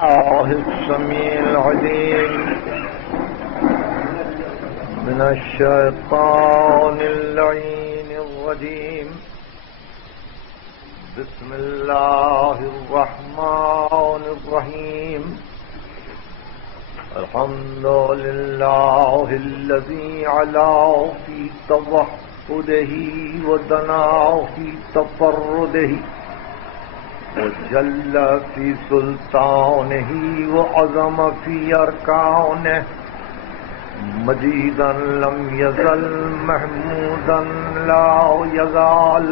الله السميع العليم من الشيطان اللعين الرجيم. بسم الله الرحمن الرحيم. الحمد لله الذي علا في توحده ودنا في تفرده وجل في سلطانه وعظم في أركانه مجيدا لم يزل محمودا لا يزال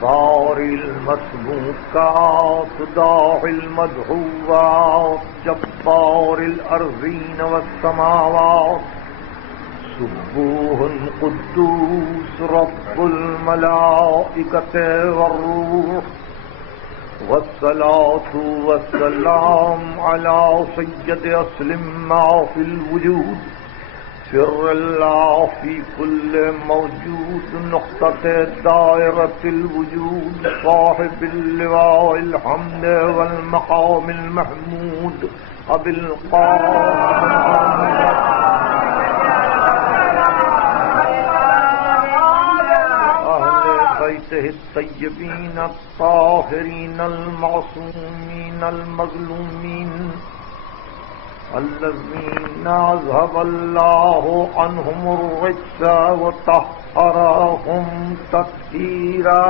ضاري المسبوقات داعي المدعوات جبار الأرضين والسماوات سبوح قدوس رب الملائكة والروح والصلاة والسلام على سيد أصل ما في الوجود سر الله في كل موجود نقطة دائرة الوجود صاحب اللواء الحمد والمقام المحمود أبي القاسم بيته الطيبين الطاهرين المعصومين المظلومين الذين أذهب الله عنهم الرجس وطهرهم تطهيرا.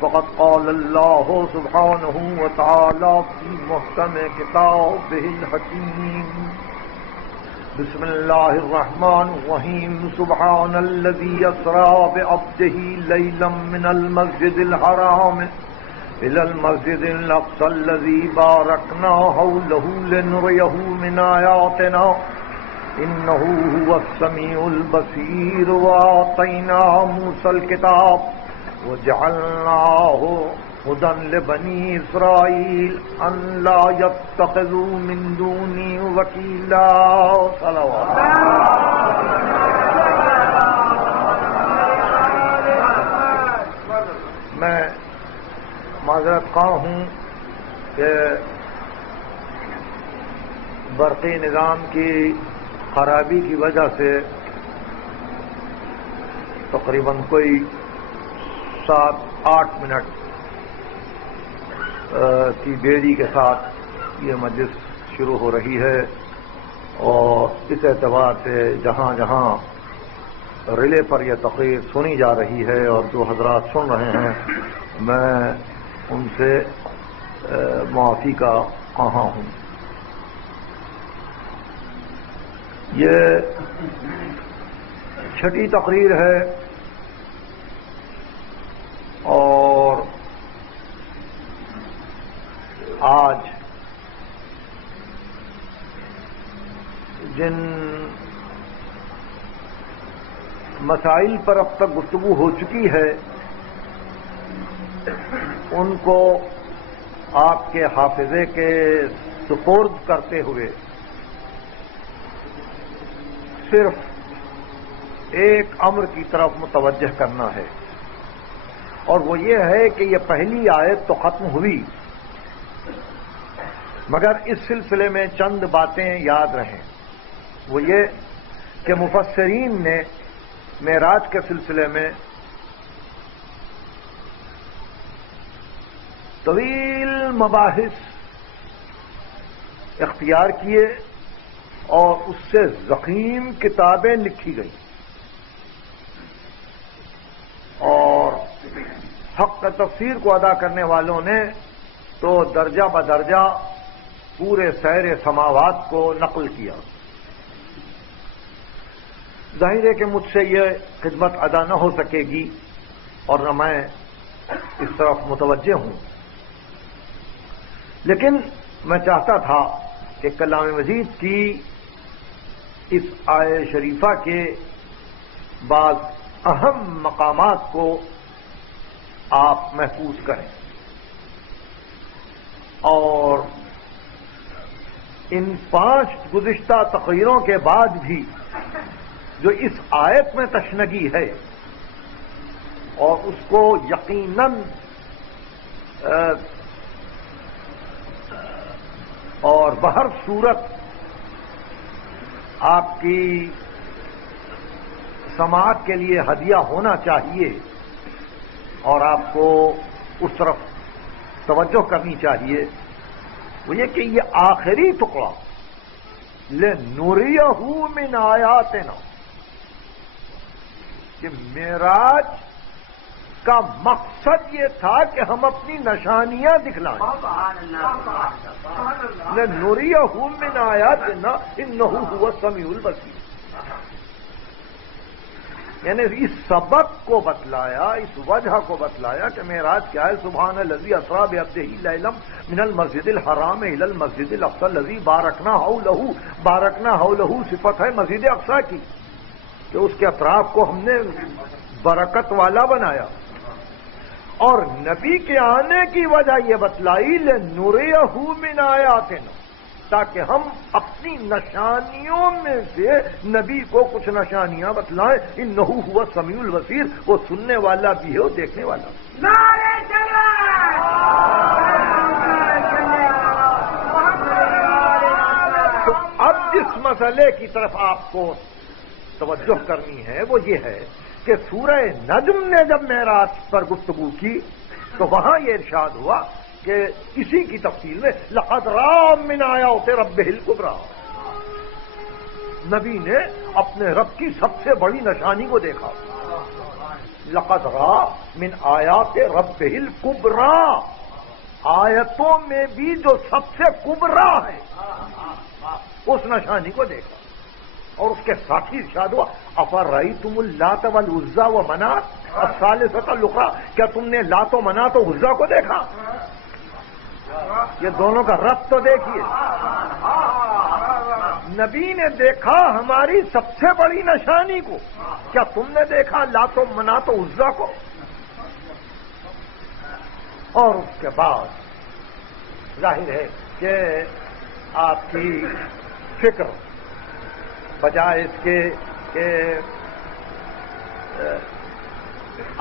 فقد قال الله سبحانه وتعالى في محكم كتابه الحكيم. بسم الله الرحمن الرحيم. سبحان الذي أسرى بعبده ليلا من المسجد الحرام إلى المسجد الأقصى الذي باركنا حوله لنريه من آياتنا إنه هو السميع البصير. وآتينا موسى الكتاب وجعلناه هدى لبني إسرائيل أن لا يتخذوا من دوني وكيلا. صلوات. میں معذرت خواہ ہوں کہ برقی نظام کی خرابی کی وجہ سے تقریباً کوئی 7-8 منٹ کی دیری کے ساتھ یہ مجلس شروع ہو رہی ہے، اور اس اعتبار سے جہاں جہاں ریلے پر یہ تقریر سنی جا رہی ہے اور جو حضرات سن رہے ہیں میں ان سے معافی کا خواہاں ہوں. یہ 6ٹھی تقریر ہے اور آج جن مسائل پر اب تک گفتگو ہو چکی ہے ان کو آپ کے حافظے کے سپرد کرتے ہوئے صرف ایک امر کی طرف متوجہ کرنا ہے، اور وہ یہ ہے کہ یہ پہلی آیت تو ختم ہوئی مگر اس سلسلے میں چند باتیں یاد رہیں. وہ یہ کہ مفسرین نے معراج کے سلسلے میں طویل مباحث اختیار کیے اور اس سے ضخیم کتابیں لکھی گئیں، اور حق تفسیر کو ادا کرنے والوں نے تو درجہ بدرجہ پورے سیر سماوات کو نقل کیا. ظاہر ہے کہ مجھ سے یہ خدمت ادا نہ ہو سکے گی اور نہ میں اس طرف متوجہ ہوں، لیکن میں چاہتا تھا کہ کلام مجید کی اس آیہ شریفہ کے بعض اہم مقامات کو آپ محفوظ کریں، اور ان 5 گزشتہ تقریروں کے بعد بھی جو اس آیت میں تشنگی ہے اور اس کو یقیناً اور بہر صورت آپ کی سماعت کے لیے ہدیہ ہونا چاہیے اور آپ کو اس طرف توجہ کرنی چاہیے، وہ یہ کہ یہ آخری ٹکڑا لِنُرِيَهُ مِنْ آیاتنا، کہ معراج کا مقصد یہ تھا کہ ہم اپنی نشانیاں دکھلائیں. لِنُرِيَهُ مِنْ آیاتنا إِنَّهُ هُوَ السَّمِيعُ الْبَصِيرُ، یعنی اس سبق کو بتلایا، اس وجہ کو بتلایا کہ معراج کیا ہے. سبحان الذی اسری بعبدہ لیلا من المسجد الحرام الی المسجد الاقصی الذی بارکنا حولہ صفت ہے مسجد اقصی کی کہ اس کے اطراف کو ہم نے برکت والا بنایا. اور نبی کے آنے کی وجہ یہ بتلائی لِنُرِيَهُ مِنْ آیاتنا، تاکہ ہم اپنی نشانیوں میں سے نبی کو کچھ نشانیاں بتلائیں. انہ هو السمیع البصیر، وہ سننے والا بھی ہے اور دیکھنے والا بھی. تو اب جس مسئلے کی طرف آپ کو توجہ کرنی ہے وہ یہ ہے کہ سورہ نجم نے جب معراج پر گفتگو کی تو وہاں یہ ارشاد ہوا کہ اسی کی تفصیل میں لقد رأى من آیات ربہ الکبریٰ، نبی نے اپنے رب کی سب سے بڑی نشانی کو دیکھا. لقد رأى من آیات ربہ الکبریٰ، آیتوں میں بھی جو سب سے کبریٰ ہے اس نشانی کو دیکھا. اور اس کے ساتھ ہی ارشاد ہوا افرأیتم اللات والعزی ومناۃ الثالثۃ الاخری، کیا تم نے لات و منات و عزی کو دیکھا؟ یہ دونوں کا ربط تو دیکھیے. نبی نے دیکھا ہماری سب سے بڑی نشانی کو، کیا تم نے دیکھا لات و منات و عزی کو؟ اور اس کے بعد ظاہر ہے کہ آپ کی فکر بجائے اس کے کہ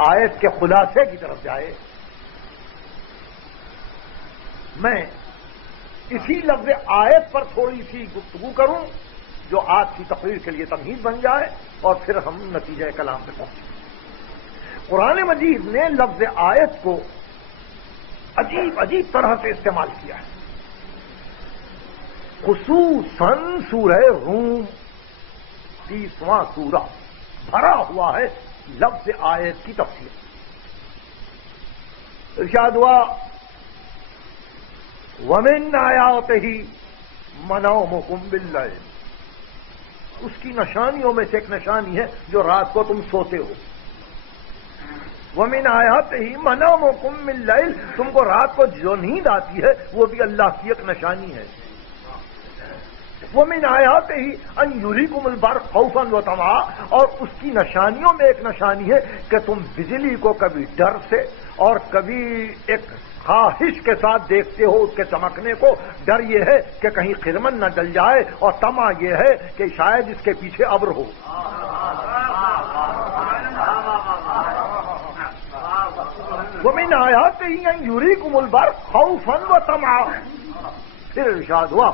آیت کے خلاصے کی طرف جائے، میں اسی لفظ آیت پر تھوڑی سی گفتگو کروں جو آج کی تقریر کے لیے تمہید بن جائے اور پھر ہم نتیجہ کلام پہ پہنچیں. قرآن مجید نے لفظ آیت کو عجیب طرح سے استعمال کیا ہے، خصوصاً سورہ روم 30واں سورہ بھرا ہوا ہے لفظ آیت کی تفسیر. ارشاد ہوا وَمِنْ آیَاتِهِ مَنَامُكُمْ بِاللَّيْلِ، اس کی نشانیوں میں سے ایک نشانی ہے جو رات کو تم سوتے ہو. وَمِنْ آیَاتِهِ مَنَامُكُمْ بِاللَّيْلِ، تم کو رات کو جو نیند آتی ہے وہ بھی اللہ کی ایک نشانی ہے. وَمِنْ آیَاتِهِ أَنْ يُرِيكُمُ الْبَرْقَ خَوْفًا وَطَمَعًا، اور اس کی نشانیوں میں ایک نشانی ہے کہ تم بجلی کو کبھی ڈر سے اور کبھی ایک خواہش کے ساتھ دیکھتے ہو اس کے چمکنے کو. ڈر یہ ہے کہ کہیں خرمن نہ ڈل جائے اور طمع یہ ہے کہ شاید اس کے پیچھے ابر ہو. وَمِنْ آیَاتِهِ أَنْ يُرِيكُمُ الْبَرْقَ خَوْفًا وَطَمَعًا، پھر ارشاد ہوا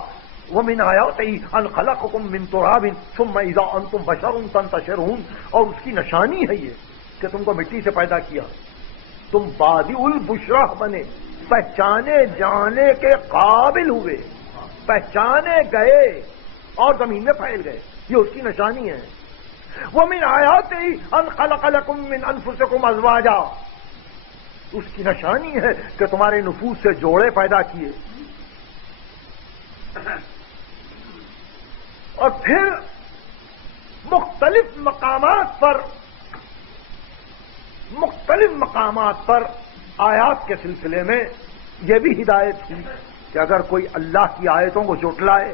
وَمِنْ آیَاتِهِ أَنْ خَلَقَكُم مِّن تُرَابٍ ثُمَّ إِذَا أَنْتُمْ بَشَرٌ تَنتَشِرُونَ، اور اس کی نشانی ہے یہ کہ تم کو مٹی سے پیدا کیا، تم بادئ البشرا بنے، پہچانے جانے کے قابل ہوئے، پہچانے گئے اور زمین میں پھیل گئے. یہ اس کی نشانی ہے. وَمِنْ آیَاتِهِ أَنْ خَلَقَ لَكُم مِّنْ أَنفُسِكُمْ أَزْوَاجًا، اس کی نشانی ہے کہ تمہارے نفوس سے جوڑے پیدا کیے. اور پھر مختلف مقامات پر آیات کے سلسلے میں یہ بھی ہدایت ہوئی کہ اگر کوئی اللہ کی آیتوں کو جھٹلائے،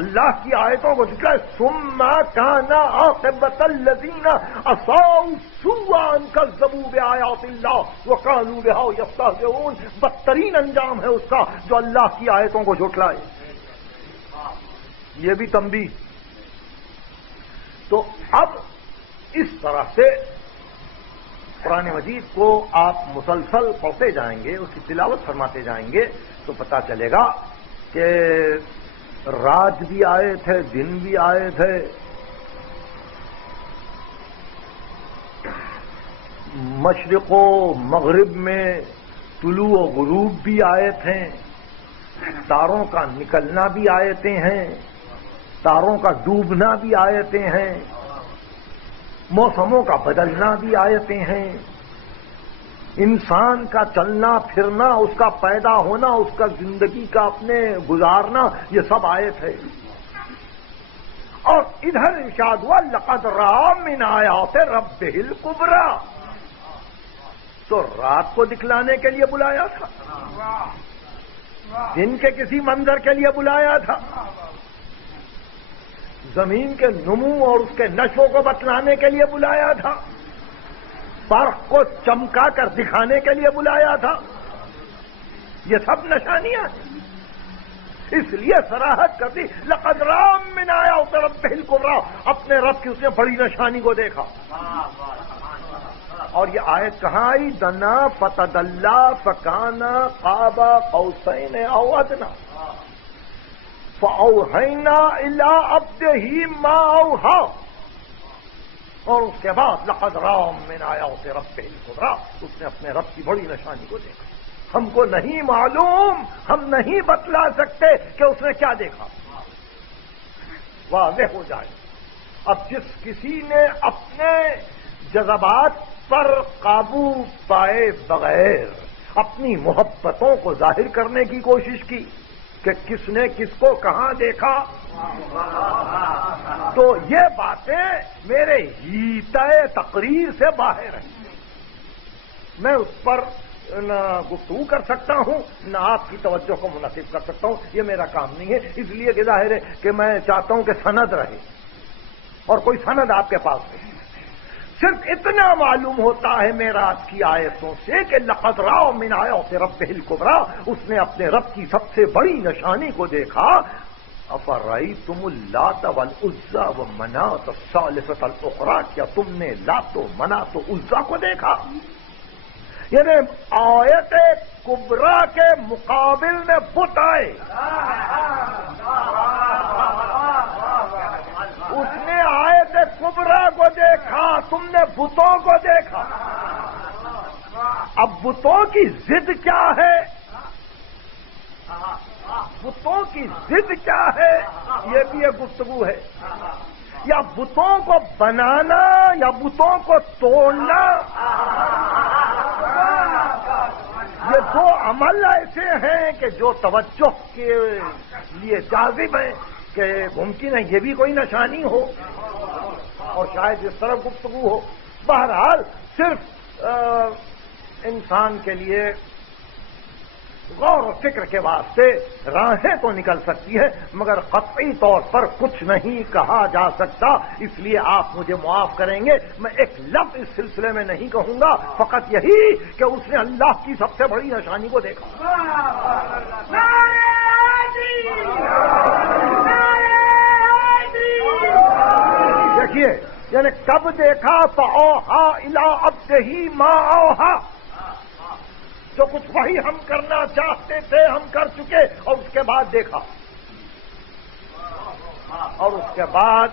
اللہ کی آیتوں کو جھٹلائے ثم کان عاقبۃ الذین اساءوا سوءا ان کذبوا بآیات اللہ وقالوا بها یستهزئون، بدترین انجام ہے اس کا جو اللہ کی آیتوں کو جھٹلائے. یہ بھی تنبیہ. تو اب اس طرح سے قرآن مجید کو آپ مسلسل پڑھتے جائیں گے، اس کی تلاوت فرماتے جائیں گے تو پتہ چلے گا کہ رات بھی آئے تھے، دن بھی آئے تھے، مشرق و مغرب میں طلوع و غروب بھی آئے تھے، تاروں کا نکلنا بھی آیتیں ہیں، تاروں کا ڈوبنا بھی آیتیں ہیں، موسموں کا بدلنا بھی آیتیں ہیں، انسان کا چلنا پھرنا، اس کا پیدا ہونا، اس کا زندگی کا اپنے گزارنا، یہ سب آیت ہے۔ اور ادھر ارشاد ہوا لقد رأى من آیات ربہ الکبریٰ، تو رات کو دکھلانے کے لیے بلایا تھا، دن کے کسی منظر کے لیے بلایا تھا، زمین کے نمو اور اس کے نشو کو بتلانے کے لیے بلایا تھا، برق کو چمکا کر دکھانے کے لیے بلایا تھا، یہ سب نشانیاں ہیں۔ اس لیے صراحت کرتی لقد رأى من آیات ربہ الکبریٰ، اپنے رب کی اس نے بڑی نشانی کو دیکھا۔ اور یہ آیت کہاں آئی؟ دنا فتدلی فکان قاب قوسین او ادنی فاوحینا الی عبدہ ما اوحی، اور اس کے بعد لقد رأى من آیات ربہ الکبریٰ، اس نے اپنے رب کی بڑی نشانی کو دیکھا۔ ہم کو نہیں معلوم، ہم نہیں بتلا سکتے کہ اس نے کیا دیکھا، واضح ہو جائے۔ اب جس کسی نے اپنے جذبات پر قابو پائے بغیر اپنی محبتوں کو ظاہر کرنے کی کوشش کی کہ کس نے کس کو کہاں دیکھا، تو یہ باتیں میرے حیطۂ تقریر سے باہر ہیں، میں اس پر نہ گفتگو کر سکتا ہوں نہ آپ کی توجہ کو منعقد کر سکتا ہوں، یہ میرا کام نہیں ہے۔ اس لیے کہ ظاہر ہے کہ میں چاہتا ہوں کہ سند رہے اور کوئی سند آپ کے پاس نہیں، صرف اتنا معلوم ہوتا ہے معراج کی آیتوں سے کہ لقد رأى من آیات ربہ الکبریٰ، اس نے اپنے رب کی سب سے بڑی نشانی کو دیکھا۔ افرأیتم اللات والعزی ومناۃ الثالثۃ الاخریٰ، کیا تم نے لات و مناۃ و عزی کو دیکھا؟ یعنی آیت کبریٰ کے مقابل میں بت آئے، اس نے آیت کبریٰ کو دیکھا، تم نے بتوں کو دیکھا۔ اب بتوں کی ضد کیا ہے؟ بتوں کی ضد کیا ہے؟ یہ بھی ایک گفتگو ہے۔ یا بتوں کو بنانا یا بتوں کو توڑنا، یہ دو عمل ایسے ہیں کہ جو توجہ کے لیے جاذب ہیں کہ ممکن ہے یہ بھی کوئی نشانی ہو اور شاید اس طرح گفتگو ہو۔ بہرحال صرف انسان کے لیے غور و فکر کے واسطے راہیں تو نکل سکتی ہے، مگر قطعی طور پر کچھ نہیں کہا جا سکتا۔ اس لیے آپ مجھے معاف کریں گے، میں ایک لفظ اس سلسلے میں نہیں کہوں گا، فقط یہی کہ اس نے اللہ کی سب سے بڑی نشانی کو دیکھا۔ دیکھیے یعنی کب دیکھا؟ فأوحیٰ الی عبدہ ما اوحیٰ، جو کچھ وہی ہم کرنا چاہتے تھے ہم کر چکے، اور اس کے بعد دیکھا، اور اس کے بعد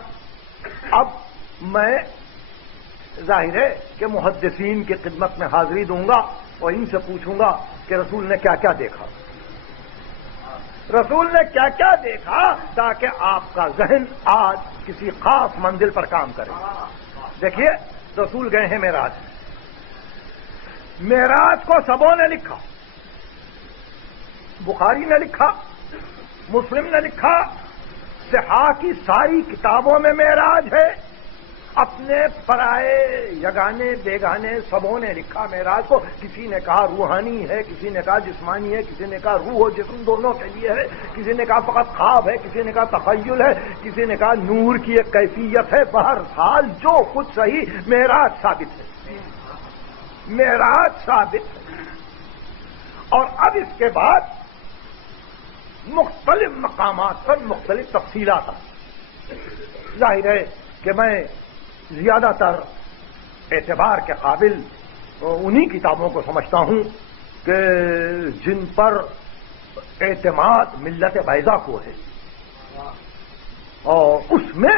اب میں ظاہر ہے کہ محدثین کی خدمت میں حاضری دوں گا اور ان سے پوچھوں گا کہ رسول نے کیا کیا دیکھا، رسول نے کیا کیا دیکھا، تاکہ آپ کا ذہن آج کسی خاص منزل پر کام کرے۔ دیکھیے رسول گئے ہیں معراج، معراج کو سبوں نے لکھا، بخاری نے لکھا، مسلم نے لکھا، صحاح کی ساری کتابوں میں معراج ہے، اپنے پرائے یگانے بیگانے سبوں نے لکھا معراج کو۔ کسی نے کہا روحانی ہے، کسی نے کہا جسمانی ہے، کسی نے کہا روح و جسم دونوں کے لیے ہے، کسی نے کہا فقط خواب ہے، کسی نے کہا تخیل ہے، کسی نے کہا نور کی ایک کیفیت ہے۔ بہرحال جو کچھ صحیح معراج ثابت ہے، معراج ثابت ہے۔ اور اب اس کے بعد مختلف مقامات پر مختلف تفصیلات ہیں۔ ظاہر ہے کہ میں زیادہ تر اعتبار کے قابل انہی کتابوں کو سمجھتا ہوں کہ جن پر اعتماد ملت بیضا کو ہے، اور اس میں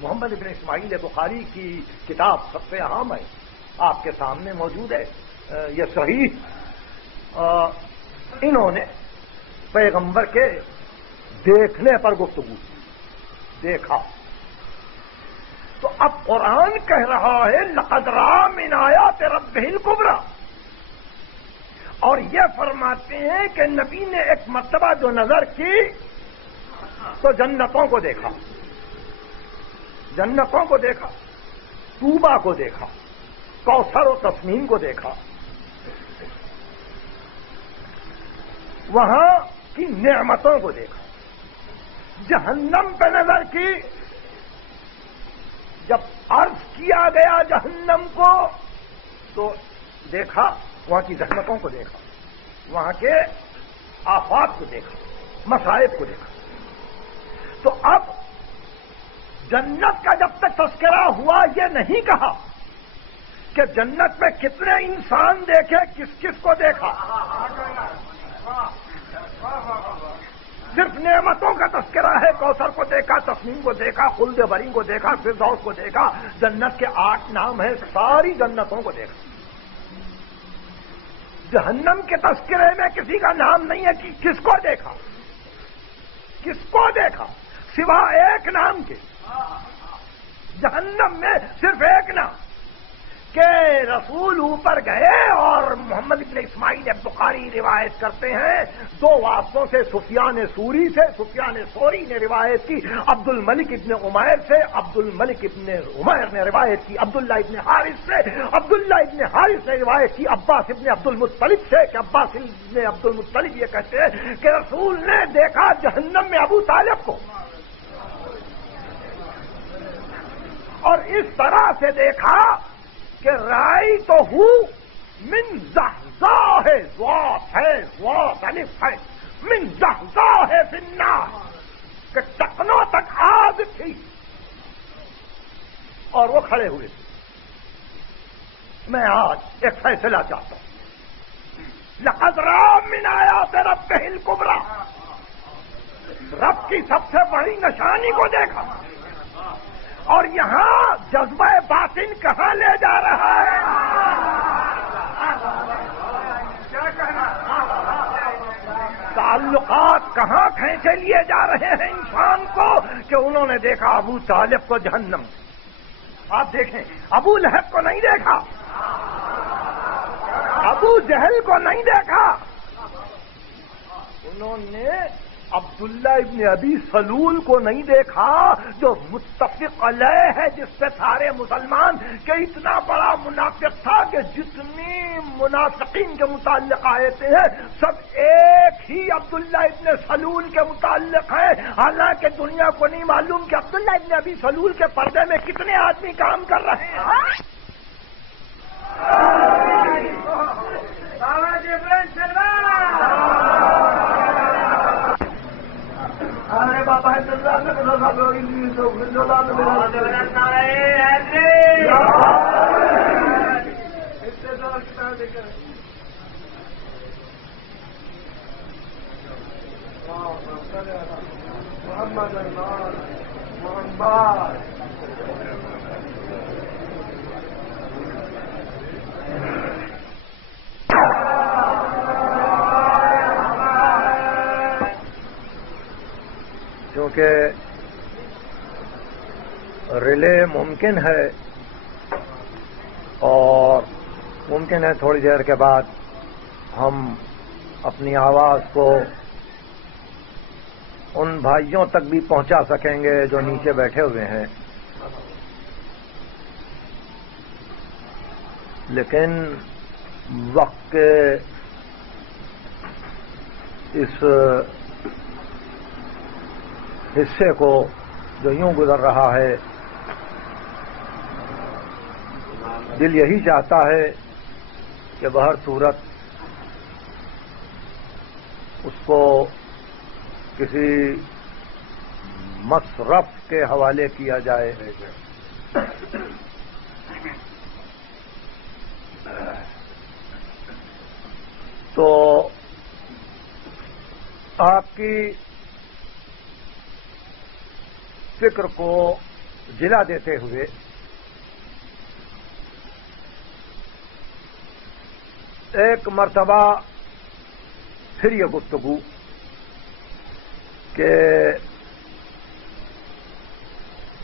محمد ابن اسماعیل بخاری کی کتاب سب سے اہم ہے، آپ کے سامنے موجود ہے۔ یہ صحیح انہوں نے پیغمبر کے دیکھنے پر گفتگو دیکھا، تو اب قرآن کہہ رہا ہے لقد رأى من آیات ربہ الکبریٰ، اور یہ فرماتے ہیں کہ نبی نے ایک مرتبہ جو نظر کی تو جنتوں کو دیکھا، جنتوں کو دیکھا، طوبا کو دیکھا، کوثر و تسنیم کو دیکھا، وہاں کی نعمتوں کو دیکھا۔ جہنم پہ نظر کی، جب عرض کیا گیا جہنم کو تو دیکھا، وہاں کی زحمتوں کو دیکھا، وہاں کے آفات کو دیکھا، مصائب کو دیکھا۔ تو اب جنت کا جب تک تذکرہ ہوا یہ نہیں کہا کہ جنت میں کتنے انسان دیکھے، کس کس کو دیکھا، صرف نعمتوں کا تذکرہ ہے۔ کوثر کو دیکھا، تسنیم کو دیکھا، خلد بری کو دیکھا، فردوس کو دیکھا، جنت کے 8 نام ہیں، ساری جنتوں کو دیکھا۔ جہنم کے تذکرے میں کسی کا نام نہیں ہے کہ کس کو دیکھا، کس کو دیکھا، سوا ایک نام کے۔ جہنم میں صرف ایک نام کہ رسول اوپر گئے، اور محمد ابن اسماعیل بخاری روایت کرتے ہیں 2 واسطوں سے، سفیان ثوری سے، سفیان ثوری نے روایت کی عبد الملک ابن عمیر سے، عبد الملک ابن عمیر نے روایت کی عبداللہ ابن حارث سے، عبداللہ ابن حارث نے روایت کی عباس ابن عبد المطلب سے، کہ عباس ابن عبد المطلب یہ کہتے ہیں کہ رسول نے دیکھا جہنم میں ابو طالب کو، اور اس طرح سے دیکھا کہ رائی تو ہوں من زحزاہ ہے، ضاد ہے، ضاد الف ہے، من زحزاہ ہے فی النار، کہ ٹکنوں تک آگ تھی اور وہ کھڑے ہوئے تھے۔ میں آج ایک فیصلہ چاہتا ہوں، لقد رأى من آیات ربہ الکبریٰ، رب کی سب سے بڑی نشانی کو دیکھا، اور یہاں جذبہ باطن کہاں لے جا رہا ہے، تعلقات کہاں کھینچے لیے جا رہے ہیں انسان کو، کہ انہوں نے دیکھا ابو طالب کو جہنم۔ آپ دیکھیں، ابو لہب کو نہیں دیکھا، ابو جہل کو نہیں دیکھا، انہوں نے عبداللہ ابن ابی سلول کو نہیں دیکھا، جو متفق علیہ ہے جس سے سارے مسلمان، کہ اتنا بڑا منافق تھا کہ جتنی منافقین کے متعلق آیتیں ہیں سب ایک ہی عبداللہ ابن سلول کے متعلق ہیں، حالانکہ دنیا کو نہیں معلوم کہ عبداللہ ابن ابی سلول کے پردے میں کتنے آدمی کام کر رہے ہیں۔ ارے بابا کیونکہ ریلے ممکن ہے، اور ممکن ہے تھوڑی دیر کے بعد ہم اپنی آواز کو ان بھائیوں تک بھی پہنچا سکیں گے جو نیچے بیٹھے ہوئے ہیں، لیکن وقت کے اس حصے کو جو یوں گزر رہا ہے، دل یہی چاہتا ہے کہ بہر صورت اس کو کسی مصرف کے حوالے کیا جائے. تو آپ کی فکر کو جلا دیتے ہوئے ایک مرتبہ پھر یہ گفتگو کہ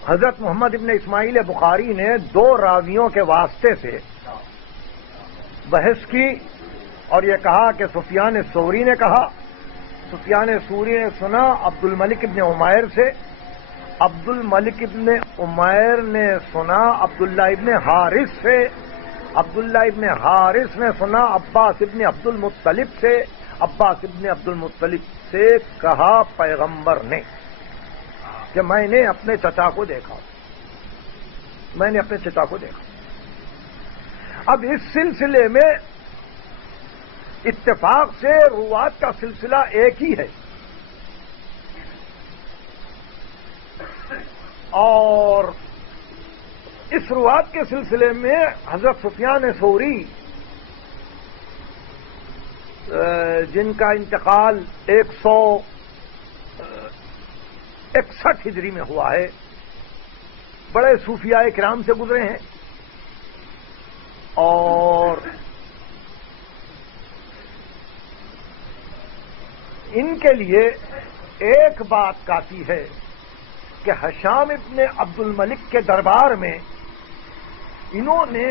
حضرت محمد ابن اسماعیل بخاری نے 2 راویوں کے واسطے سے بحث کی اور یہ کہا کہ سفیان ثوری نے کہا. سفیان ثوری نے سنا عبد الملک ابن عمیر سے, عبد الملک ابن عمیر نے سنا عبداللہ ابن حارث سے, عبداللہ ابن حارث نے سنا عباس ابن عبد المطلب سے, عباس ابن عبد المطلب سے کہا پیغمبر نے کہ میں نے اپنے چچا کو دیکھا, میں نے اپنے چچا کو دیکھا. اب اس سلسلے میں اتفاق سے روات کا سلسلہ ایک ہی ہے اور اس روات کے سلسلے میں حضرت سفیان ثوری جن کا انتقال 161 ہجری میں ہوا ہے, بڑے صوفیاء کرام سے گزرے ہیں اور ان کے لیے ایک بات کافی ہے کہ ہشام ابن عبد الملک کے دربار میں انہوں نے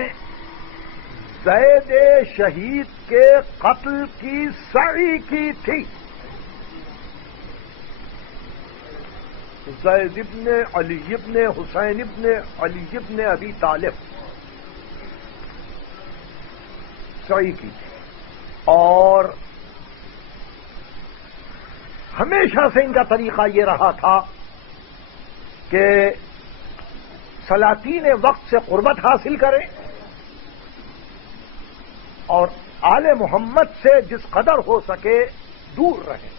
زید شہید کے قتل کی سعی کی تھی. زید ابن علی ابن حسین ابن علی ابن ابی طالب سعی کی تھی اور ہمیشہ سے ان کا طریقہ یہ رہا تھا کہ سلاطین وقت سے قربت حاصل کریں اور آل محمد سے جس قدر ہو سکے دور رہیں.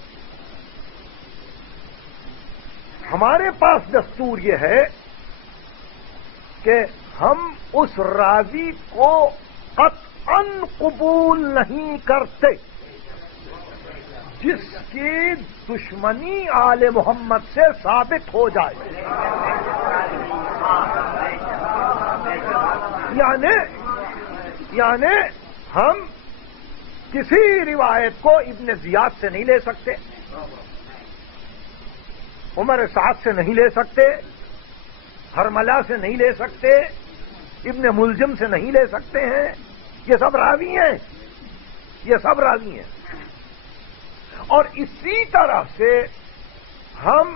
ہمارے پاس دستور یہ ہے کہ ہم اس راوی کو قطعاً قبول نہیں کرتے جس کی دشمنی آل محمد سے ثابت ہو جائے. یعنی ہم کسی روایت کو ابن زیاد سے نہیں لے سکتے, عمر سعد سے نہیں لے سکتے, ہرملہ سے نہیں لے سکتے, ابن ملجم سے نہیں لے سکتے ہیں. یہ سب راوی ہیں, یہ سب راوی ہیں. اور اسی طرح سے ہم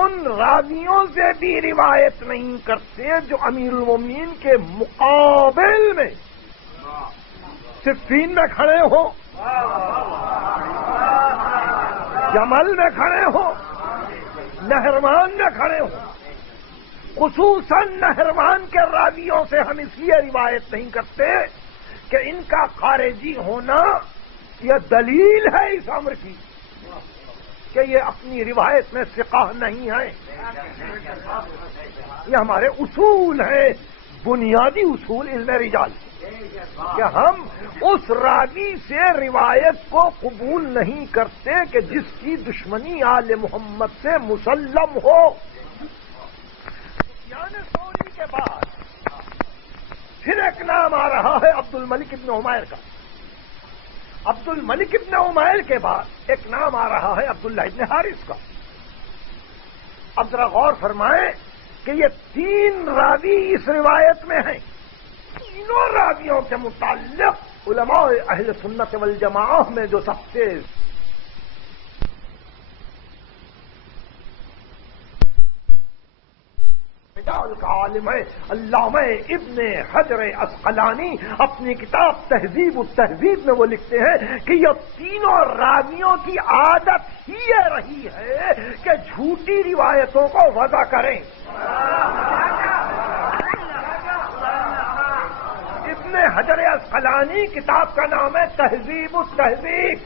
ان راویوں سے بھی روایت نہیں کرتے جو امیر المومنین کے مقابل میں صفین میں کھڑے ہوں, جمل میں کھڑے ہوں, نہروان میں کھڑے ہوں. خصوصاً نہروان کے راویوں سے ہم اس لیے روایت نہیں کرتے کہ ان کا خارجی ہونا یہ دلیل ہے اس امر کی کہ یہ اپنی روایت میں ثقہ نہیں ہے. یہ ہمارے اصول ہیں, بنیادی اصول علم رجال کہ ہم اس راوی سے روایت کو قبول نہیں کرتے کہ جس کی دشمنی آل محمد سے مسلم ہو. سفیان ثوری کے بعد پھر ایک نام آ رہا ہے عبد الملک ابن عمیر کا. عبد الملک ابن عمیر کے بعد ایک نام آ رہا ہے عبداللہ ابن حارث کا. اب ذرا غور فرمائیں کہ یہ 3 راوی اس روایت میں ہیں. تینوں راویوں کے متعلق علماء اہل سنت والجماعہ میں جو سب سے عالم ہے علامہ ابن حجر عسقلانی اپنی کتاب تہذیب التہذیب میں وہ لکھتے ہیں کہ یہ تینوں راویوں کی عادت ہی یہ رہی ہے کہ جھوٹی روایتوں کو وضع کریں. ابن حجر عسقلانی کتاب کا نام ہے تہذیب التہذیب.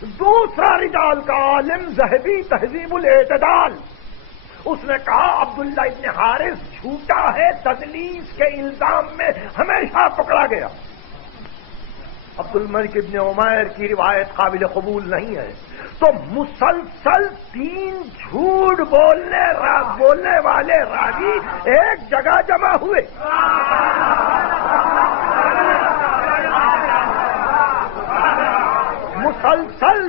دوسرا رجال کا عالم ذہبی تہذیب الاعتدال، اس نے کہا عبداللہ ابن حارث جھوٹا ہے، تدلیس کے الزام میں ہمیشہ پکڑا گیا۔ عبد الملک ابن عمیر کی روایت قابل قبول نہیں ہے، تو مسلسل 3 جھوٹ بولنے والے راوی ایک جگہ جمع ہوئے۔ مسلسل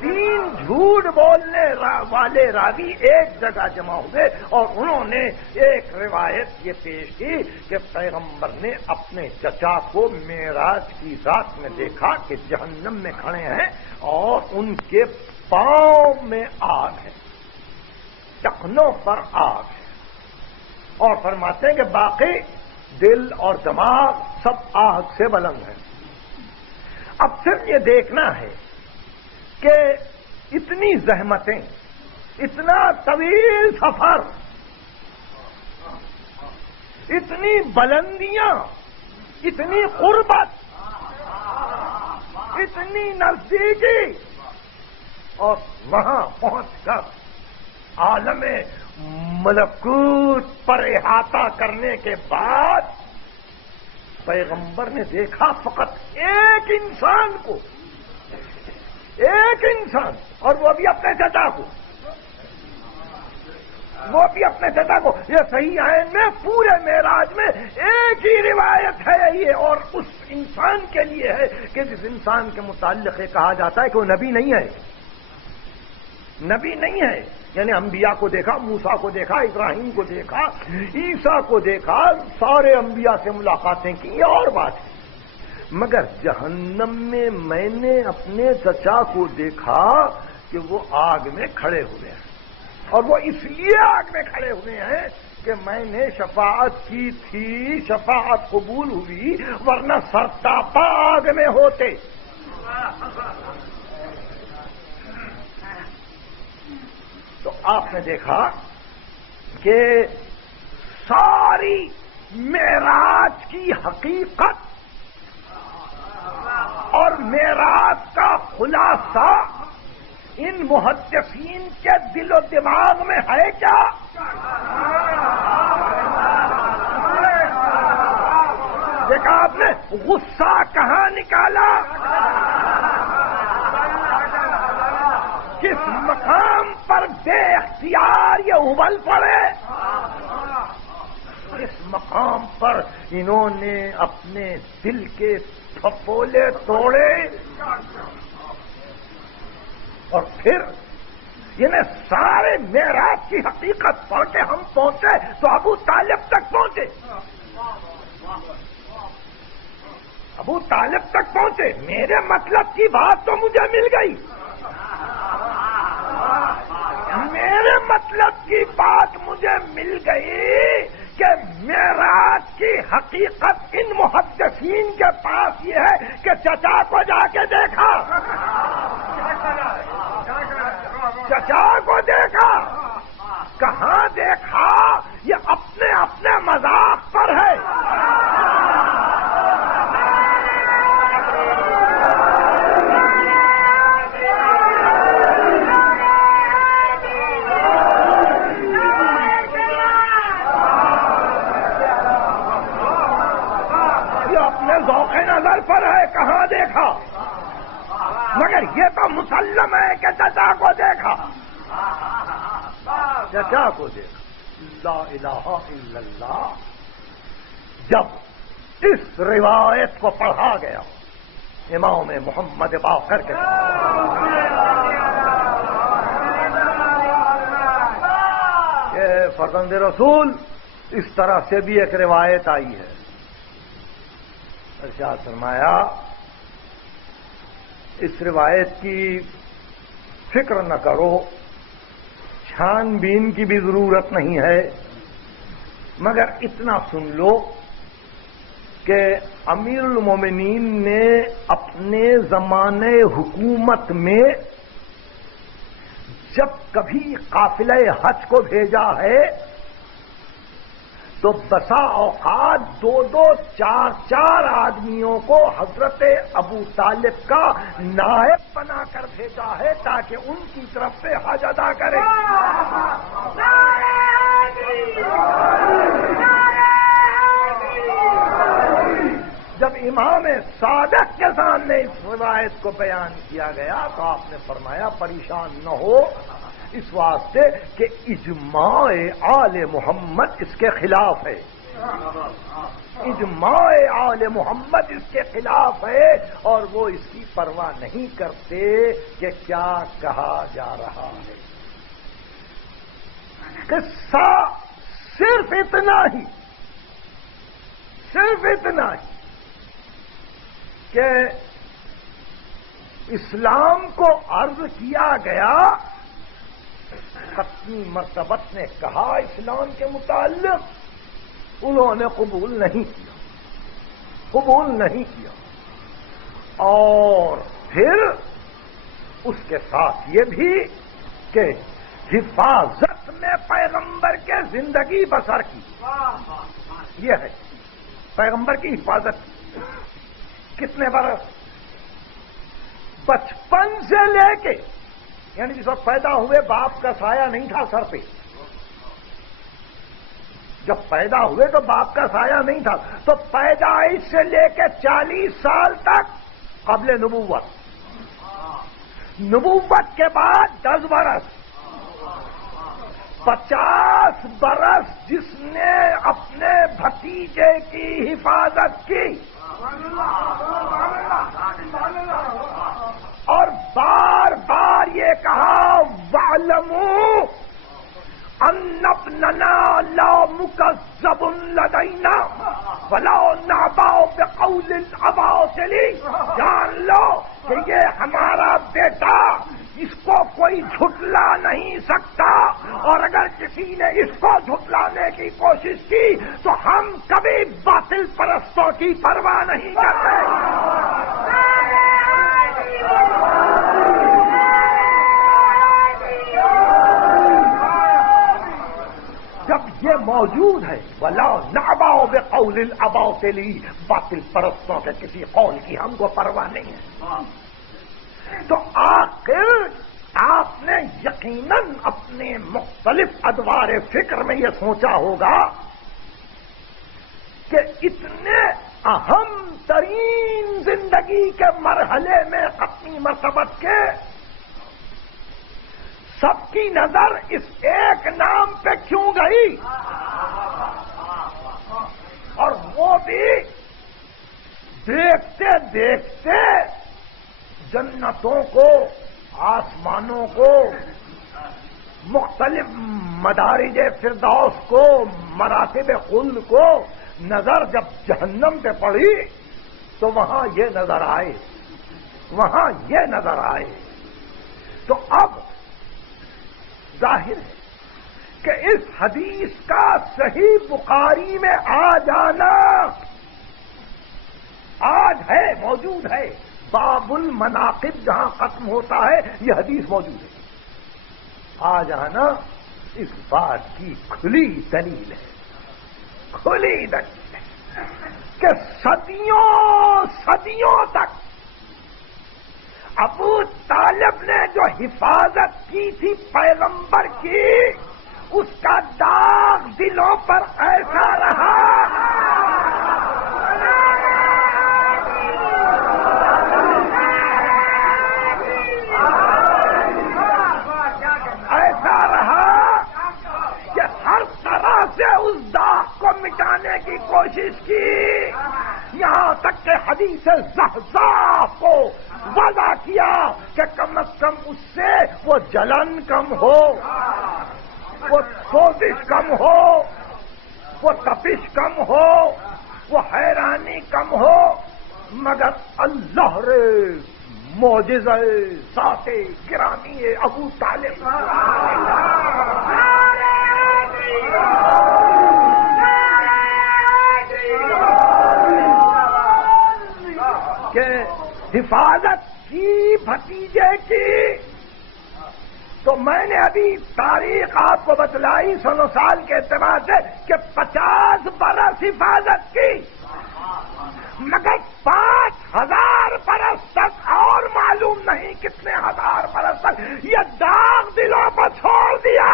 3 جھوٹ بولنے والے راوی ایک جگہ جمع ہوئے، اور انہوں نے ایک روایت یہ پیش کی کہ پیغمبر نے اپنے چچا کو معراج کی رات میں دیکھا کہ جہنم میں کھڑے ہیں اور ان کے پاؤں میں آگ ہے، ٹخنوں پر آگ ہے، اور فرماتے ہیں کہ باقی دل اور دماغ سب آگ سے بلند ہیں۔ اب صرف یہ دیکھنا ہے کہ اتنی زحمتیں، اتنا طویل سفر، اتنی بلندیاں، اتنی قربت، اتنی نزدیکی، اور وہاں پہنچ کر عالم ملکوت پر احاطہ کرنے کے بعد پیغمبر نے دیکھا فقط ایک انسان کو، ایک انسان، اور وہ بھی اپنے چچا کو، یہ صحیح عین میں پورے معراج میں ایک ہی روایت ہے یہ، اور اس انسان کے لیے ہے کہ جس انسان کے متعلق یہ کہا جاتا ہے کہ وہ نبی نہیں ہے، نبی نہیں ہے، یعنی انبیاء کو دیکھا، موسیٰ کو دیکھا، ابراہیم کو دیکھا، عیسیٰ کو دیکھا، سارے انبیاء سے ملاقاتیں کی، یہ اور بات ہے، مگر جہنم میں نے اپنے چچا کو دیکھا کہ وہ آگ میں کھڑے ہوئے ہیں، اور وہ اس لیے آگ میں کھڑے ہوئے ہیں کہ میں نے شفاعت کی تھی، شفاعت قبول ہوئی، ورنہ سرتاپا آگ میں ہوتے۔ تو آپ نے دیکھا کہ ساری معراج کی حقیقت اور معراج کا خلاصہ ان محدثین کے دل و دماغ میں ہے کیا؟ دیکھا آپ نے غصہ کہاں نکالا، کس مقام پر بے اختیار یہ ابل پڑے، اس مقام پر انہوں نے اپنے دل کے پھپولے توڑے، اور پھر انہیں سارے معراج کی حقیقت پڑھ کے ہم پہنچے تو ابو طالب تک پہنچے، ابو طالب تک پہنچے، میرے مطلب کی بات تو مجھے مل گئی، میرے مطلب کی بات مجھے مل گئی کہ معراج کی حقیقت ان محدثین کے پاس یہ ہے کہ چچا کو جا کے دیکھا، چچا کو دیکھا، کہاں دیکھا، یہ اپنے اپنے مذاق پر ہے، ذوق نظر پر ہے، کہاں دیکھا، مگر یہ تو مسلم ہے کہ چچا کو دیکھا، چچا کو دیکھا۔ لا الہ الا اللہ جب اس روایت کو پڑھا گیا امام محمد باقر کے یہ فرزند رسول اس طرح سے بھی ایک روایت آئی ہے، ارشاد فرمایا اس روایت کی فکر نہ کرو، چھان بین کی بھی ضرورت نہیں ہے، مگر اتنا سن لو کہ امیر المومنین نے اپنے زمانے حکومت میں جب کبھی قافلہ حج کو بھیجا ہے تو بسا اوقات دو دو چار چار آدمیوں کو حضرت ابو طالب کا نائب بنا کر بھیجا ہے تاکہ ان کی طرف سے حج ادا کرے. جب امام صادق کے سامنے اس روایت کو بیان کیا گیا تو آپ نے فرمایا پریشان نہ ہو، اس واسطے کہ اجماع آل محمد اس کے خلاف ہے. اجماع آل محمد اس کے خلاف ہے اور وہ اس کی پرواہ نہیں کرتے کہ کیا کہا جا رہا ہے. قصہ صرف اتنا ہی کہ اسلام کو عرض کیا گیا، ختمی مرتبت نے کہا اسلام کے متعلق، انہوں نے قبول نہیں کیا اور پھر اس کے ساتھ یہ بھی کہ حفاظت میں پیغمبر کے زندگی بسر کی. یہ ہے پیغمبر کی حفاظت. کتنے برس؟ بچپن سے لے کے، یعنی جس وقت پیدا ہوئے باپ کا سایہ نہیں تھا سر پہ. جب پیدا ہوئے تو باپ کا سایہ نہیں تھا، تو پیدائش سے لے کے 40 سال تک قبل نبوت. نبوت کے بعد 10 برس، 50 برس جس نے اپنے بھتیجے کی حفاظت کی اور بار بار یہ کہا وَاعْلَمُوا أَنَّ ابْنَنَا لَا مُكَذَّبٌ لَدَيْنَا وَلَا نَعْبَأُ بِقَوْلِ الْأَبَاطِلِ. جان لو کہ یہ ہمارا بیٹا، اس کو کوئی جھٹلا نہیں سکتا، اور اگر کسی نے اس کو جھٹلانے کی کوشش کی تو ہم کبھی باطل پرستوں کی پرواہ نہیں کرتے. جب یہ موجود ہے وَلَا نَعْبَأُ بِقَوْلِ الْأَبَاطِلِ، باطل پرستوں کے کسی قول کی ہم کو پرواہ نہیں ہے. تو آخر آپ نے یقیناً اپنے مختلف ادوار فکر میں یہ سوچا ہوگا کہ اتنے اہم ترین زندگی کے مرحلے میں ختمی مرتبت کے سب کی نظر اس ایک نام پہ کیوں گئی، اور وہ بھی دیکھتے دیکھتے جنتوں کو، آسمانوں کو، مختلف مدارج فردوس کو، مراتب خلد کو نظر جب جہنم پہ پڑی تو وہاں یہ نظر آئے. تو اب ظاہر ہے کہ اس حدیث کا صحیح بخاری میں آ جانا آج ہے، موجود ہے. باب المناقب جہاں ختم ہوتا ہے یہ حدیث موجود ہے. آ جانا اس بات کی کھلی دلیل ہے کہ صدیوں تک ابو طالب نے جو حفاظت کی تھی پیغمبر کی، اس کا داغ دلوں پر ایسا رہا کہ ہر طرح سے اس داغ کو مٹانے کی کوشش کی، یہاں تک کہ حدیث زحزاح کو وعدہ کیا کہ کم از کم اس سے وہ جلن کم ہو، وہ سوزش کم ہو، وہ تپش کم ہو، وہ حیرانی کم ہو. مگر اللہ رے معجزہ ذات گرامی ابو طالب کہ حفاظت کی بھتیجے کی، تو میں نے ابھی تاریخ آپ کو بتلائی 100 سال کے اعتبار سے کہ 50 برس حفاظت کی، مگر 5000 برس تک اور معلوم نہیں کتنے ہزار برس تک یہ داغ دلوں پر چھوڑ دیا۔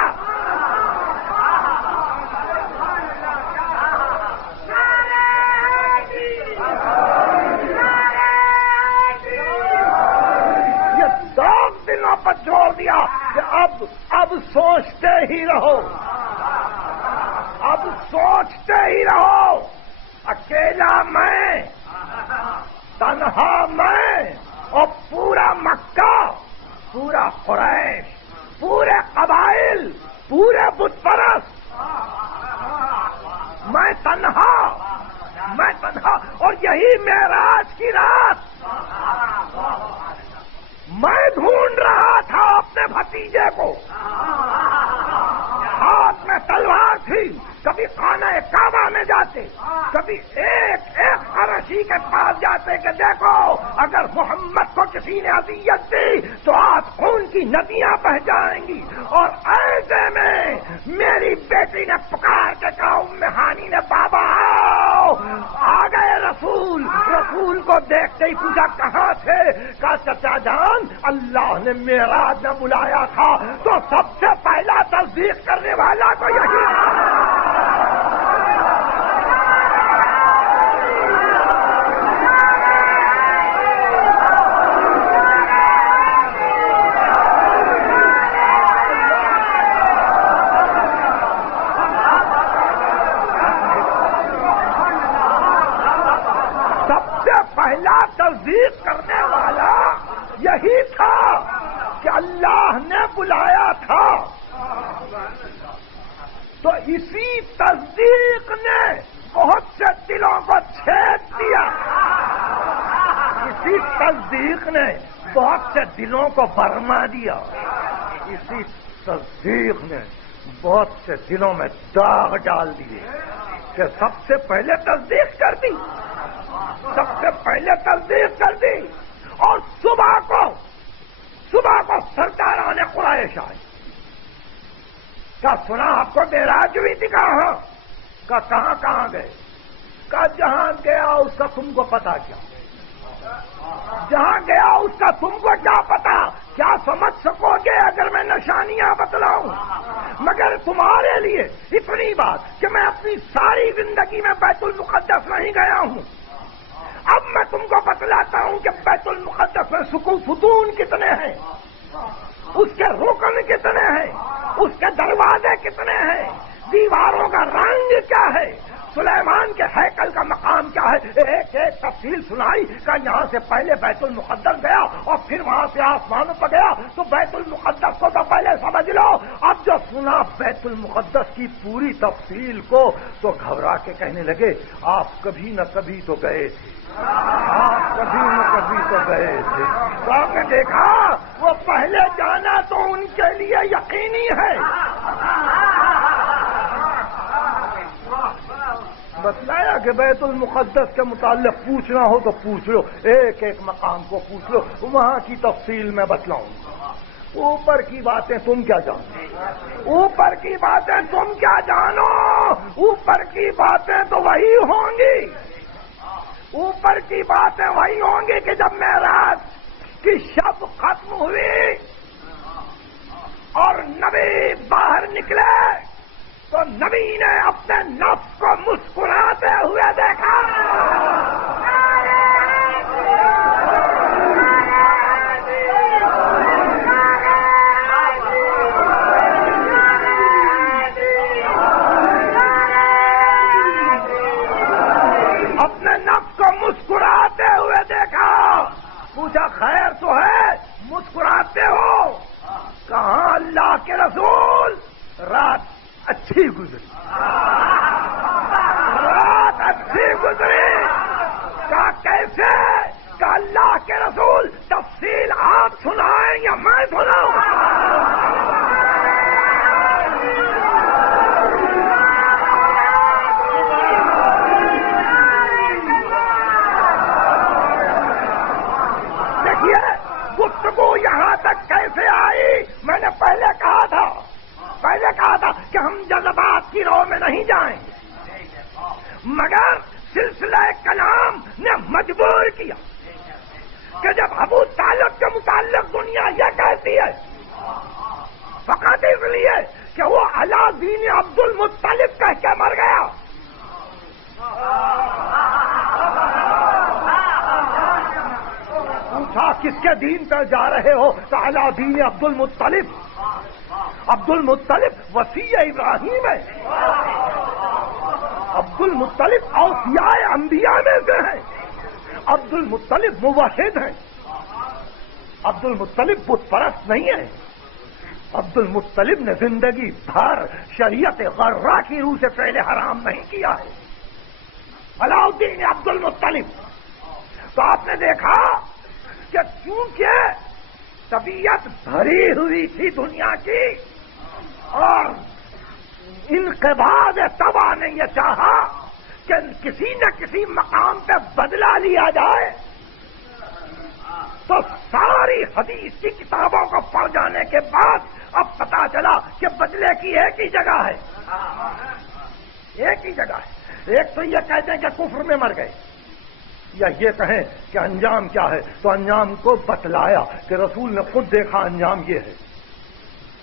پر چھوڑ دیا کہ اب سوچتے ہی رہو، اب سوچتے ہی رہو، اکیلا میں، تنہا میں، اور پورا مکہ، پورا قریش، پورے قبائل، پورے بت پرست، میں تنہا، اور یہی معراج کی رات میں ڈھونڈ رہا تھا اپنے بھتیجے کو، ہاتھ میں تلوار تھی، کبھی خانہ کعبہ میں جاتے، کبھی ایک قریشی کے پاس جاتے کہ دیکھو اگر محمد کو کسی نے اذیت دی تو آج خون کی ندیاں بہہ جائیں گی، اور ایسے میں میری بیٹی نے پکار کے کہا ام ہانی نے بابا آؤ، آ گئے رسول کو دیکھتے ہی پوچھا کہاں تھے؟ کہا چچا جان اللہ نے معراج میں بلایا تھا، تو سب سے پہلا تصدیق کرنے والا تو یہی تصدیق کرنے والا یہی تھا کہ اللہ نے بلایا تھا۔ تو اسی تصدیق نے بہت سے دلوں کو چھید دیا، اسی تصدیق نے بہت سے دلوں کو برما دیا، اسی تصدیق نے بہت سے دلوں میں داغ ڈال دیے کہ سب سے پہلے تصدیق کر دی، سب سے پہلے تصدیق کر دی، اور صبح کو سرداران قریش آئے، کہا سنا آپ کو معراج ہوئی تھی؟ کہاں؟ کہاں گئے؟ کہا جہاں گیا اس کا تم کو پتا کیا؟ جہاں گیا اس کا تم کو کیا پتا؟ کیا سمجھ سکو گے اگر میں نشانیاں بتلاؤں؟ مگر تمہارے لیے اتنی بات کہ میں اپنی ساری زندگی میں بیت المقدس نہیں گیا ہوں، اب میں تم کو بتلاتا ہوں کہ بیت المقدس میں ستون کتنے ہیں، اس کے رکن کتنے ہیں، اس کے دروازے کتنے ہیں، دیواروں کا رنگ کیا ہے، سلیمان کے ہیکل کا مقام کیا ہے، ایک تفصیل سنائی کہ یہاں سے پہلے بیت المقدس گیا اور پھر وہاں سے آسمانوں پر گیا، تو بیت المقدس کو تو پہلے سمجھ لو۔ اب جو سنا بیت المقدس کی پوری تفصیل کو تو گھبرا کے کہنے لگے آپ کبھی نہ کبھی تو گئے تھے، آپ کبھی نہ کبھی تو گئے تھے۔ تو آپ نے دیکھا وہ پہلے جانا تو ان کے لیے یقینی ہے۔ بتلایا کہ بیت المقدس کے متعلق پوچھنا ہو تو پوچھ لو، ایک ایک مقام کو پوچھ لو، وہاں کی تفصیل میں بتلاؤں گا۔ اوپر کی باتیں تم کیا جانو، اوپر کی باتیں تم کیا جانو، اوپر کی باتیں تو وہی ہوں گی، اوپر کی باتیں وہی ہوں گی کہ جب معراج کی شب ختم ہوئی اور نبی باہر نکلے تو نبی نے اپنے نفس کو مسکراتے ہوئے دیکھا۔ اپنے نفس کو مسکراتے ہوئے دیکھا، پوچھا خیر تو ہے مسکراتے ہو؟ کہاں اللہ کے رسول رات اچھی گزری، رات اچھی گزری۔ کہا کیسے؟ کہ اللہ کے رسول تفصیل آپ سنائیں یا میں سناؤں؟ دیکھیے گفتگو یہاں تک کیسے آئی، میں نے پہلے کہ ہم جذبات کی رو میں نہیں جائیں، مگر سلسلہ کلام نے مجبور کیا کہ جب ابو طالب کے متعلق دنیا یہ کہتی ہے فقط اس لیے کہ وہ علی دین عبد المطلب کہہ کے مر گیا، پوچھا کس کے دین پر جا رہے ہو تو علی دین عبد المطلب۔ عبد المطلب وصی ابراہیم ہے، عبد المطلب اوصیاء انبیاء میں سے ہیں، عبد المطلب موحد ہیں، عبد المطلب بت پرست نہیں ہے، عبد المطلب نے زندگی بھر شریعت غرہ کی روح سے فعل حرام نہیں کیا ہے، علاؤدین عبد المطلب۔ تو آپ نے دیکھا کہ چونکہ طبیعت بھری ہوئی تھی دنیا کی اور انقباض طبع نے یہ چاہا کہ کسی نہ کسی مقام پہ بدلہ لیا جائے، تو ساری حدیث کی کتابوں کو پڑھ جانے کے بعد اب پتا چلا کہ بدلے کی ایک ہی جگہ ہے، ایک ہی جگہ ہے۔ ایک تو یہ کہتے ہیں کہ کفر میں مر گئے، یا یہ کہیں کہ انجام کیا ہے، تو انجام کو بتلایا کہ رسول نے خود دیکھا انجام یہ ہے،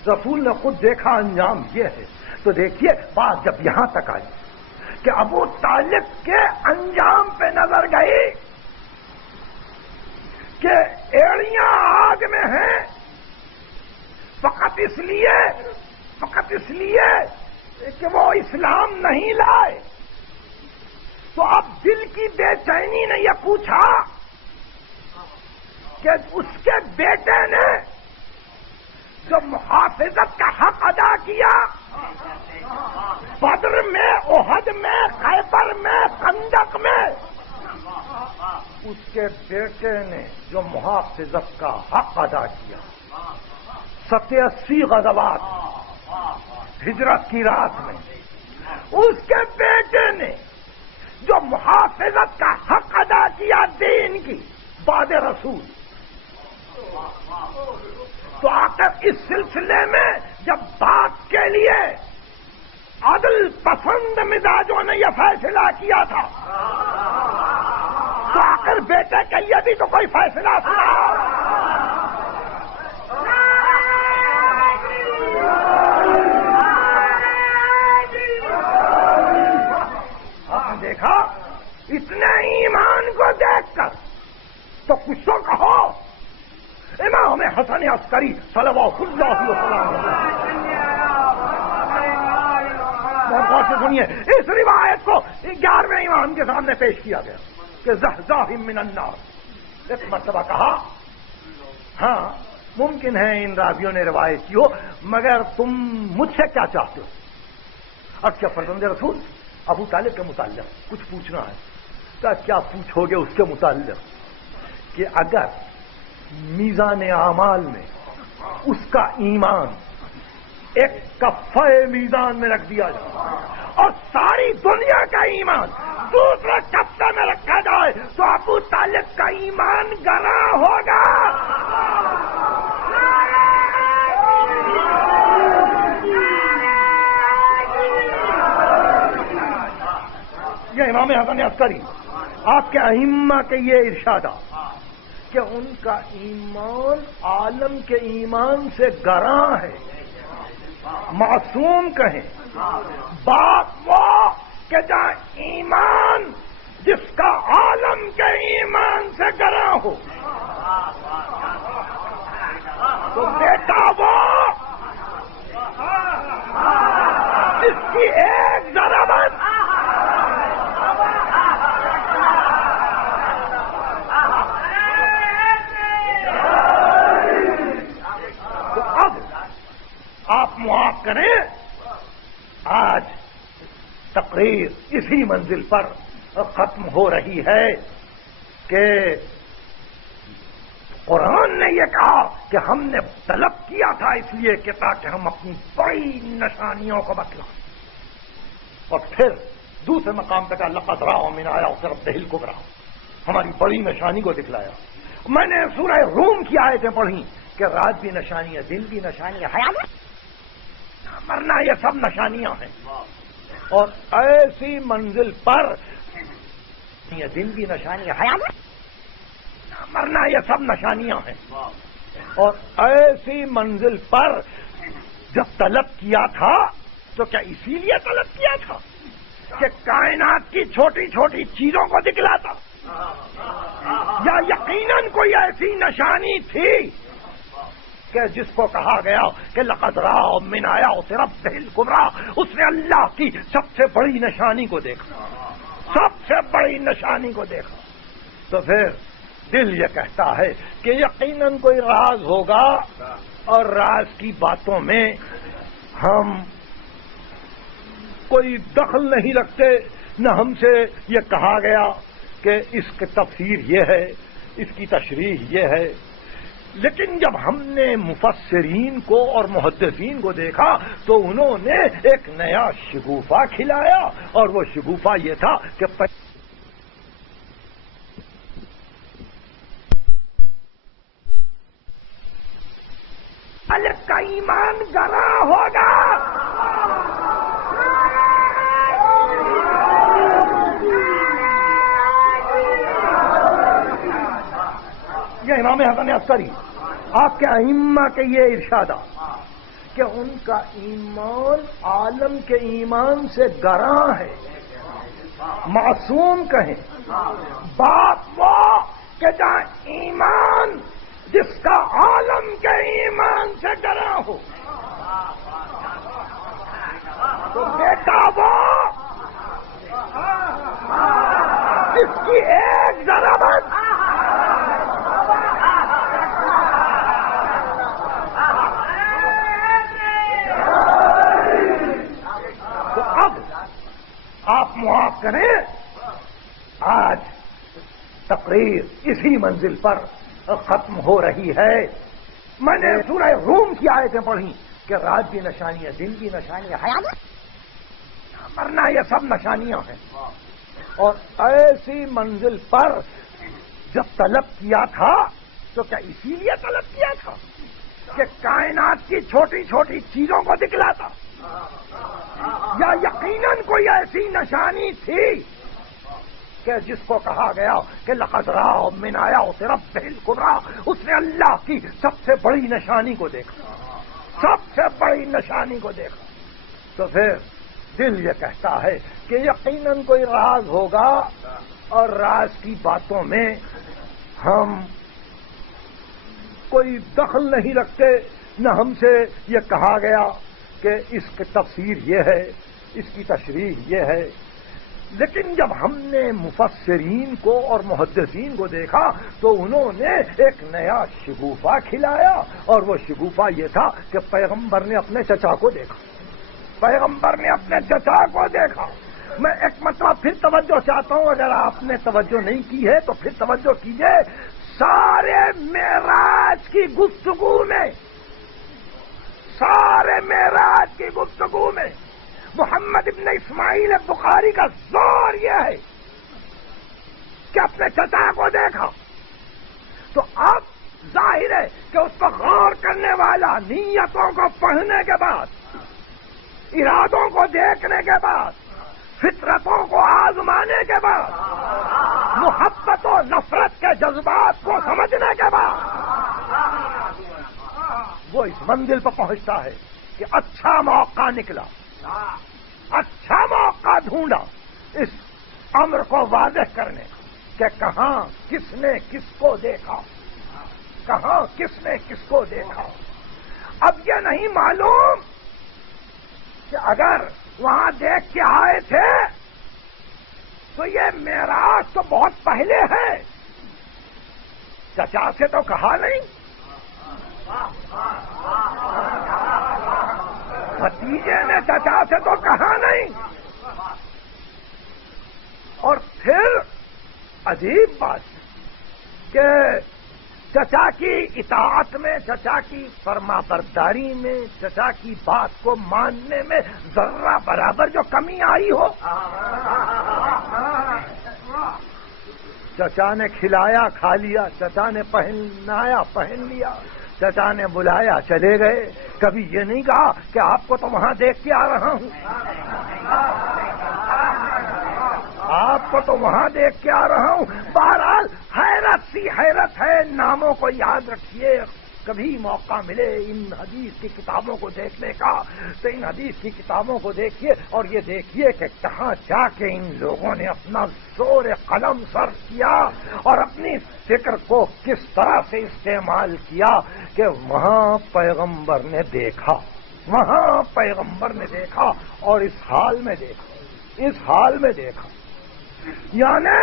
رسول نے خود دیکھا انجام یہ ہے۔ تو دیکھیے بات جب یہاں تک آئی کہ ابو طالب کے انجام پہ نظر گئی کہ ایڑیاں آگ میں ہیں فقط اس لیے کہ وہ اسلام نہیں لائے، تو اب دل کی بے چینی نے یہ پوچھا کہ اس کے بیٹے نے جو محافظت کا حق ادا کیا بدر میں، احد میں، خیبر میں، خندق میں، اس کے بیٹے نے جو محافظت کا حق ادا کیا 87 غزوات ہجرت کی رات میں، اس کے بیٹے نے جو محافظت کا حق ادا کیا دین کی بعد رسول، تو آخر اس سلسلے میں جب بات کے لیے عدل پسند مزاجوں نے یہ فیصلہ کیا تھا تو آخر بیٹے کے لیے بھی تو کوئی فیصلہ تھا۔ آپ نے دیکھا اتنے ایمان کو دیکھ کر تو کچھ تو کہو، امام حسن عسکری صلوات اللہ علیہ وسلم، بہت سے سنیے اس روایت کو 11ویں امام کے سامنے پیش کیا گیا کہ زحزاہ من النار، ایک مرتبہ کہا ہاں ممکن ہے ان راویوں نے روایت کی ہو، مگر تم مجھ سے کیا چاہتے ہو؟ اب کیا فرزند رسول ابو طالب کے متعلق کچھ پوچھنا ہے، کیا پوچھو گے اس کے متعلق کہ اگر میزان اعمال میں اس کا ایمان ایک کفہ میزان میں رکھ دیا جائے اور ساری دنیا کا ایمان دوسرے کفے میں رکھا جائے تو ابو طالب کا ایمان گراں ہوگا۔ یہ امام حسن عسکری آپ کے ائمہ کے یہ ارشادہ کہ ان کا ایمان عالم کے ایمان سے گراں ہے، معصوم کہیں، بات وہ کہ جہاں ایمان جس کا عالم کے ایمان سے گراں ہو تو بیٹا وہ جس کی ایک ضربت آپ معاف کریں، آج تقریر اسی منزل پر ختم ہو رہی ہے کہ قرآن نے یہ کہا کہ ہم نے طلب کیا تھا اس لیے کہ تاکہ ہم اپنی بڑی نشانیوں کو بتلائیں، اور پھر دوسرے مقام پہ کہا لقد راؤ من آیات ربہ الکبریٰ، ہماری بڑی نشانی کو دکھلایا۔ میں نے سورہ روم کی آیتیں پڑھی کہ رات بھی نشانی ہے، دن بھی نشانی ہے، مرنا یہ سب نشانیاں ہیں، اور ایسی منزل پر یہ دن کی نشانی ہے، مرنا یہ سب نشانیاں ہیں، اور ایسی منزل پر جب طلب کیا تھا تو کیا اسی لیے طلب کیا تھا کہ کائنات کی چھوٹی چھوٹی چیزوں کو دکھلاتا، یا یقیناً کوئی ایسی نشانی تھی کہ جس کو کہا گیا کہ لقد رأى من آیات ربہ الکبریٰ، اس نے اللہ کی سب سے بڑی نشانی کو دیکھا، سب سے بڑی نشانی کو دیکھا، تو پھر دل یہ کہتا ہے کہ یقیناً کوئی راز ہوگا، اور راز کی باتوں میں ہم کوئی دخل نہیں رکھتے، نہ ہم سے یہ کہا گیا کہ اس کی تفسیر یہ ہے، اس کی تشریح یہ ہے، لیکن جب ہم نے مفسرین کو اور محدثین کو دیکھا تو انہوں نے ایک نیا شگوفہ کھلایا، اور وہ شگوفہ یہ تھا کہ الگ کا ایمان گرا ہوگا، یہ امام حسن عسکری آپ کے ائمہ کے یہ ارشادہ کہ ان کا ایمان عالم کے ایمان سے گراں ہے، معصوم کہیں، بات وہ کہ جہاں ایمان جس کا عالم کے ایمان سے گراں ہو، تو بیٹا وہ جس کی ایک ضربت آپ معاف کریں، آج تقریر اسی منزل پر ختم ہو رہی ہے۔ میں نے سورہ روم کی آیتیں پڑھی کہ رات کی نشانی ہے، دن کی نشانی ہے، مرنا یہ سب نشانیاں ہیں، اور ایسی منزل پر جب طلب کیا تھا تو کیا اسی لیے طلب کیا تھا کہ کائنات کی چھوٹی چھوٹی چیزوں کو دکھلاتا، یا یقیناً کوئی ایسی نشانی تھی کہ جس کو کہا گیا کہ لقد رأى من آیات ربہ الکبریٰ، اس نے اللہ کی سب سے بڑی نشانی کو دیکھا، سب سے بڑی نشانی کو دیکھا، تو پھر دل یہ کہتا ہے کہ یقیناً کوئی راز ہوگا، اور راز کی باتوں میں ہم کوئی دخل نہیں رکھتے، نہ ہم سے یہ کہا گیا کہ اس کی تفسیر یہ ہے، اس کی تشریح یہ ہے، لیکن جب ہم نے مفسرین کو اور محدثین کو دیکھا تو انہوں نے ایک نیا شگوفہ کھلایا، اور وہ شگوفہ یہ تھا کہ پیغمبر نے اپنے چچا کو دیکھا، پیغمبر نے اپنے چچا کو دیکھا۔ میں ایک مرتبہ پھر توجہ چاہتا ہوں، اگر آپ نے توجہ نہیں کی ہے تو پھر توجہ کیجئے، سارے معراج کی گفتگو میں، سارے معراج کی گفتگو میں محمد ابن اسماعیل بخاری کا زور یہ ہے کہ اپنے چچا کو دیکھا، تو اب ظاہر ہے کہ اس کو غور کرنے والا نیتوں کو پڑھنے کے بعد، ارادوں کو دیکھنے کے بعد، فطرتوں کو آزمانے کے بعد، محبت و نفرت کے جذبات کو سمجھنے کے بعد وہ اس منزل پر پہنچتا ہے کہ اچھا موقع نکلا، اچھا موقع ڈھونڈا اس امر کو واضح کرنے کہ کہاں کس نے کس کو دیکھا، کہاں کس نے کس کو دیکھا۔ اب یہ نہیں معلوم کہ اگر وہاں دیکھ کے آئے تھے تو یہ معراج تو بہت پہلے ہے، چچا سے تو کہا نہیں، بھتیجے نے چچا سے تو کہا نہیں، اور پھر عجیب بات کہ چچا کی اطاعت میں، چچا کی فرما برداری میں، چچا کی بات کو ماننے میں ذرہ برابر جو کمی آئی ہو، چچا نے کھلایا کھا لیا، چچا نے پہنایا پہن لیا، چچا نے بلایا چلے گئے، کبھی یہ نہیں کہا کہ آپ کو تو وہاں دیکھ کے آ رہا ہوں، آپ کو تو وہاں دیکھ کے آ رہا ہوں۔ بہرحال حیرت سی حیرت ہے، ناموں کو یاد رکھیے، کبھی موقع ملے ان حدیث کی کتابوں کو دیکھنے کا تو ان حدیث کی کتابوں کو دیکھیے اور یہ دیکھیے کہ کہاں جا کے ان لوگوں نے اپنا زور قلم صرف کیا اور اپنی فکر کو کس طرح سے استعمال کیا کہ وہاں پیغمبر نے دیکھا، وہاں پیغمبر نے دیکھا اور اس حال میں دیکھا، اس حال میں دیکھا، یعنی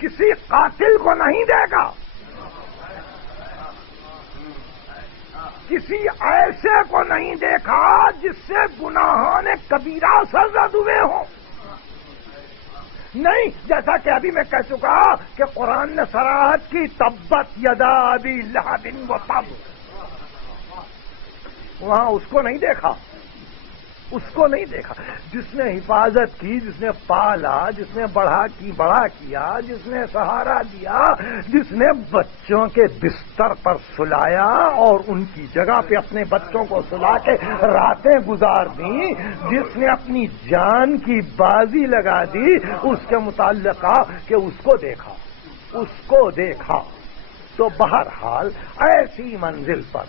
کسی قاتل کو نہیں دیکھا، کسی ایسے کو نہیں دیکھا جس سے گناہان کبیرہ سرزد ہوئے ہوں، نہیں، جیسا کہ ابھی میں کہہ چکا کہ قرآن نے صراحت کی تبت یدا ابی لہب وتب، وہاں اس کو نہیں دیکھا، اس کو نہیں دیکھا جس نے حفاظت کی، جس نے پالا، جس نے بڑا کیا، جس نے سہارا دیا، جس نے بچوں کے بستر پر سلایا اور ان کی جگہ پہ اپنے بچوں کو سلا کے راتیں گزار دیں، جس نے اپنی جان کی بازی لگا دی، اس کے متعلق کہا کہ اس کو دیکھا، اس کو دیکھا۔ تو بہرحال ایسی منزل پر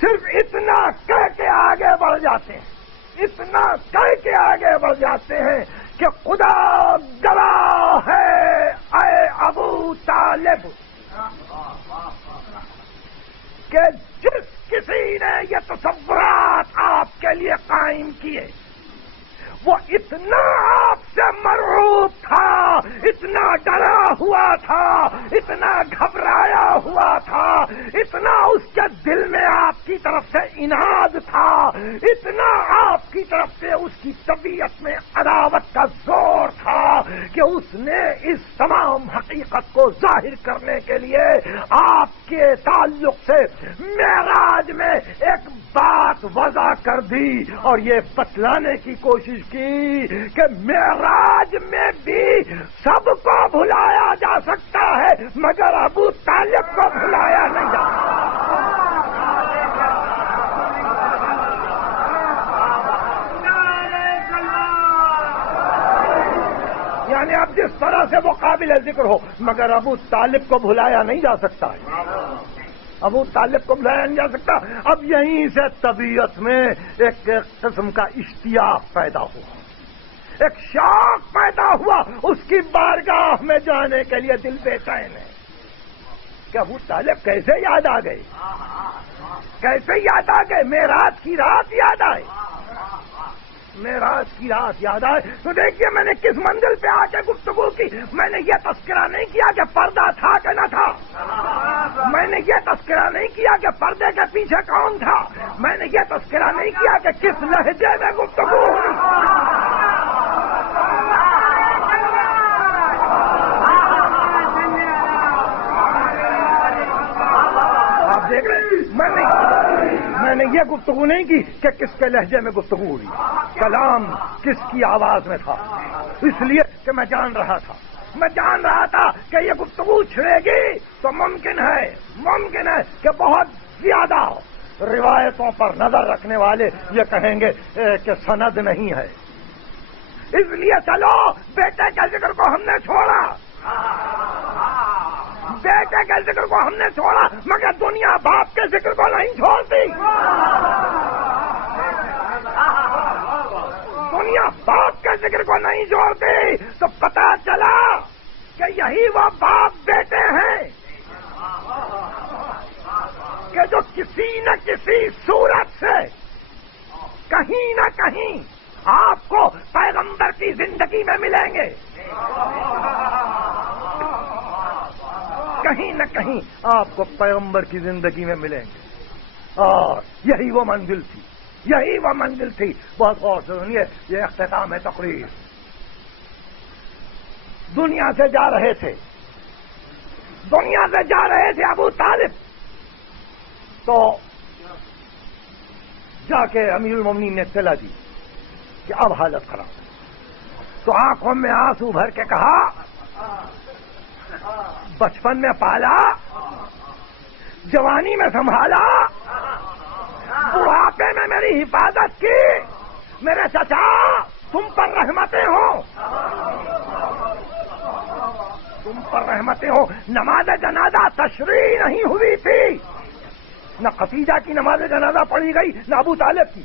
صرف اتنا کہہ کے آگے بڑھ جاتے ہیں، اتنا کہہ کے آگے بڑھ جاتے ہیں کہ خدا گواہ ہے اے ابو طالب کہ جس کسی نے یہ تصورات آپ کے لیے قائم کیے وہ اتنا آپ سے مرعوب تھا، اتنا ڈرا ہوا تھا، اتنا گھبرایا ہوا تھا، اتنا اس کے دل میں آپ کی طرف سے عناد تھا، اتنا آپ کی طرف سے اس کی طبیعت میں عداوت کا زور تھا کہ اس نے اس تمام حقیقت کو ظاہر کرنے کے لیے آپ کے تعلق سے معراج میں ایک بات وضع کر دی اور یہ بتلانے کی کوشش کی کہ معراج میں بھی سب کو بھلایا جا سکتا ہے مگر ابو طالب کو بھلایا نہیں جا سکتا۔ یعنی اب جس طرح سے وہ قابل ذکر ہو مگر ابو طالب کو بھلایا نہیں جا سکتا ہے، ابو طالب کو بلایا نہیں جا سکتا۔ اب یہیں سے طبیعت میں ایک قسم کا اشتیاق پیدا ہوا، ایک شوق پیدا ہوا اس کی بارگاہ میں جانے کے لیے، دل بے چین ہے کہ ابو طالب کیسے یاد آ گئے، کیسے یاد آ گئے، معراج کی رات یاد آئے، معراج کی رات یاد آئے۔ تو دیکھیے میں نے کس منزل پہ آ کے گفتگو کی، میں نے یہ تذکرہ نہیں کیا کہ پردہ تھا کہ نہ تھا، میں نے یہ تذکرہ نہیں کیا کہ پردے کے پیچھے کون تھا، میں نے یہ تذکرہ نہیں کیا کہ کس لہجے میں گفتگو ہوئی۔ آپ دیکھ رہے میں نے یہ گفتگو نہیں کی کہ کس کے لہجے میں گفتگو ہوئی، کلام کس کی آواز میں تھا، اس لیے کہ میں جان رہا تھا کہ یہ گفتگو چھڑے گی تو ممکن ہے کہ بہت زیادہ روایتوں پر نظر رکھنے والے یہ کہیں گے کہ سند نہیں ہے، اس لیے چلو بیٹے کے ذکر کو ہم نے چھوڑا، بیٹے کے ذکر کو ہم نے چھوڑا مگر دنیا باپ کے ذکر کو نہیں چھوڑتی، دنیا باپ کے ذکر کو نہیں چھوڑتی۔ تو پتا چلا کہ یہی وہ باپ بیٹے ہیں کہ جو کسی نہ کسی صورت سے کہیں نہ کہیں آپ کو پیغمبر کی زندگی میں ملیں گے، کہیں نہ کہیں آپ کو پیغمبر کی زندگی میں ملیں گے، اور یہی وہ منزل تھی، بہت غور سے سنیے، یہ اختتام ہے تقریر۔ دنیا سے جا رہے تھے ابو طالب، تو جا کے امیر المومنین نے اطلاع دی کہ اب حالت خراب ہے، تو آنکھوں میں آنسو بھر کے کہا بچپن میں پالا، جوانی میں سنبھالا، بڑھاپے میں میری حفاظت کی. میرے چچا تم پر رحمتیں ہوں، تم پر رحمتیں ہوں. نماز جنازہ تشریع نہیں ہوئی تھی، نہ خدیجہ کی نماز جنازہ پڑھی گئی نہ ابو طالب کی.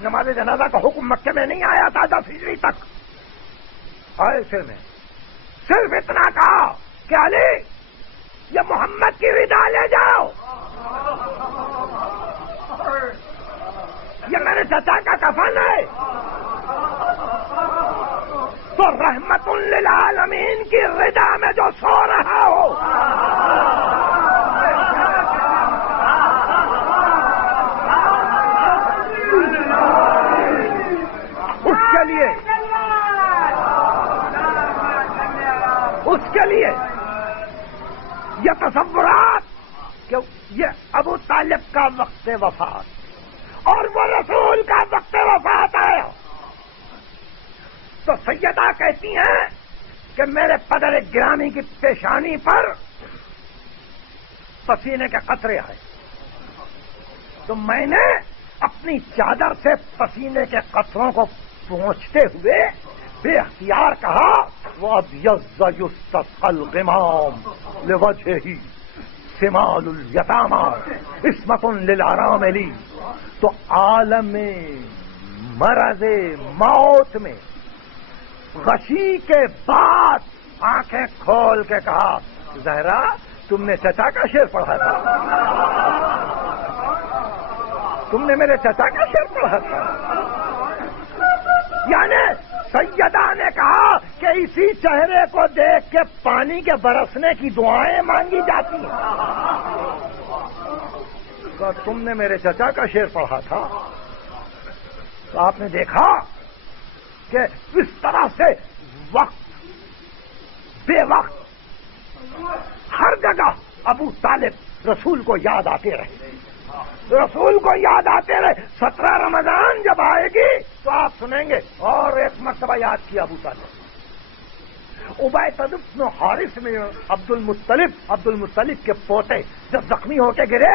نماز جنازہ کا حکم مکے میں نہیں آیا تھا 10 ہجری تک. ایسے میں صرف اتنا کہا کہ علی یہ محمد کی ودا لے جاؤ، یہ میرے چچا کا کفن ہے. تو رحمت للعالمین کی رضا میں جو سو رہا ہو، اس کے لیے یہ تصورات کہ یہ ابو طالب کا وقت وفات اور وہ رسول کا وقت وفات ہے. تو سیدہ کہتی ہیں کہ میرے پدر گرامی کی پیشانی پر پسینے کے قطرے آئے تو میں نے اپنی چادر سے پسینے کے قطروں کو پہنچتے ہوئے بے اختیار کہا وَأَبْيَضَّ يُسْتَسْقَى الْغِمَامُ لِوَجْهِهِ سِمَالُ الْيَتَامَى عِصْمَةٌ لِلْأَرَامِلِ. تو عالم مرض موت میں غشی کے بعد آنکھیں کھول کے کہا زہرا تم نے چچا کا شعر پڑھا تھا، تم نے میرے چچا کا شعر پڑھا تھا. یعنی سیدہ نے کہا کہ اسی چہرے کو دیکھ کے پانی کے برسنے کی دعائیں مانگی جاتی ہیں. تو تم نے میرے چچا کا شعر پڑھا تھا. تو آپ نے دیکھا کہ اس طرح سے وقت بے وقت ہر جگہ ابو طالب رسول کو یاد آتے رہے، رسول کو یاد آتے رہے. 17 رمضان جب آئے گی تو آپ سنیں گے اور ایک مرتبہ یاد کیا ابو طالب. عبیدہ بن حارث میں عبد المطلب کے پوتے جب زخمی ہو کے گرے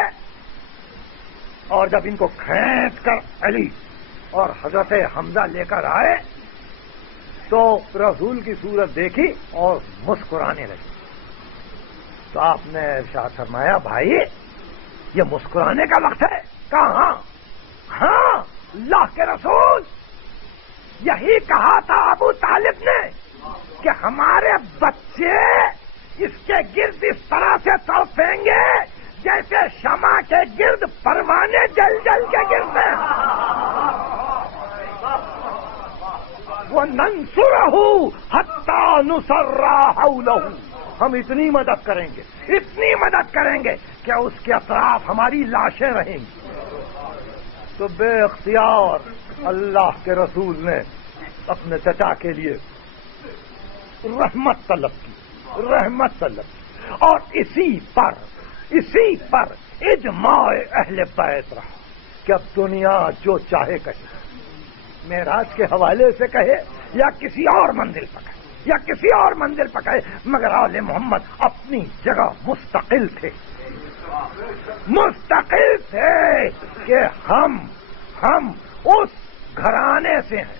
اور جب ان کو کھینچ کر علی اور حضرت حمزہ لے کر آئے تو رسول کی صورت دیکھی اور مسکرانے لگے. تو آپ نے ارشاد فرمایا بھائی یہ مسکرانے کا وقت ہے. کہاں؟ ہاں اللہ کے رسول یہی کہا تھا ابو طالب نے کہ ہمارے بچے اس کے گرد اس طرح سے تڑپیں گے جیسے شمع کے گرد پروانے جل جل کے گرتے ہیں. وَنَنْصُرَهُ حَتَّى نُصَرَّ حَوْلَهُ. ہم اتنی مدد کریں گے، اتنی مدد کریں گے کہ اس کے اطراف ہماری لاشیں رہیں گی. تو بے اختیار اللہ کے رسول نے اپنے چچا کے لیے رحمت طلب کی، رحمت طلب کی. اور اسی پر اجماع اہل بیت رہا کہ اب دنیا جو چاہے کہے، معراج کے حوالے سے کہے یا کسی اور منزل پر کہے یا کسی اور منزل پر کہے، مگر آل محمد اپنی جگہ مستقل تھے، مستقل تھے کہ ہم اس گھرانے سے ہیں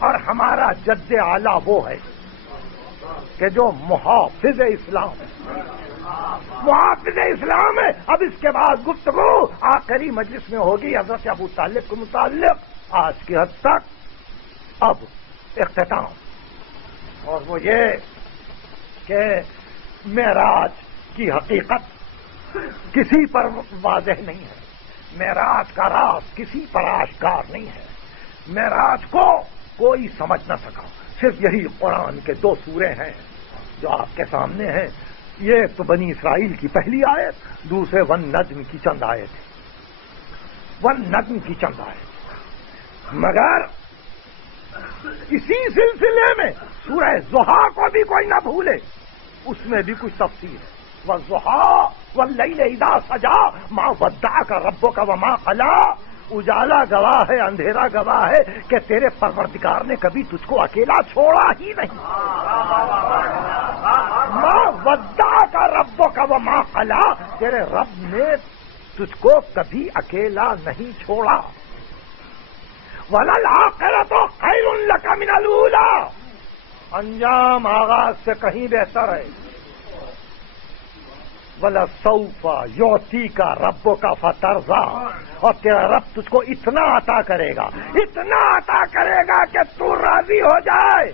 اور ہمارا جد اعلیٰ وہ ہے کہ جو محافظ اسلام ہے، محافظ اسلام ہے. اب اس کے بعد گفتگو آخری مجلس میں ہوگی حضرت ابو طالب کے متعلق. آج کی حد تک اب اختتام، اور وہ یہ کہ معراج کی حقیقت کسی پر واضح نہیں ہے، معراج کا راز کسی پر آشکار نہیں ہے. معراج کو کوئی سمجھ نہ سکا. صرف یہی قرآن کے 2 سورے ہیں جو آپ کے سامنے ہیں. یہ تو بنی اسرائیل کی پہلی آیت، دوسرے والنجم کی چند آیت، والنجم کی چند آیت. مگر اسی سلسلے میں سورہ ضحیٰ کو بھی کوئی نہ بھولے، اس میں بھی کچھ تفصیل ہے. وَالضُّحَىٰ وَاللَّيْلِ إِذَا سَجَىٰ مَا وَدَّعَكَ رَبُّكَ وَمَا قَلَىٰ. اجالا گواہ ہے، اندھیرا گواہ ہے کہ تیرے پروردگار نے کبھی تجھ کو اکیلا چھوڑا ہی نہیں. مَا وَدَّعَكَ رَبُّكَ وَمَا قَلَىٰ. تیرے رب نے تجھ کو کبھی اکیلا نہیں چھوڑا. وَلَلْآخِرَةُ خَيْرٌ لَكَ مِنَ الْأُولَىٰ، انجام آغاز سے کہیں بہتر ہے. وَلَسَوْفَ يُعْطِيكَ رَبُّكَ فَتَرْضَىٰ، اور تیرا رب تجھ کو اتنا عطا کرے گا، اتنا عطا کرے گا کہ تو راضی ہو جائے،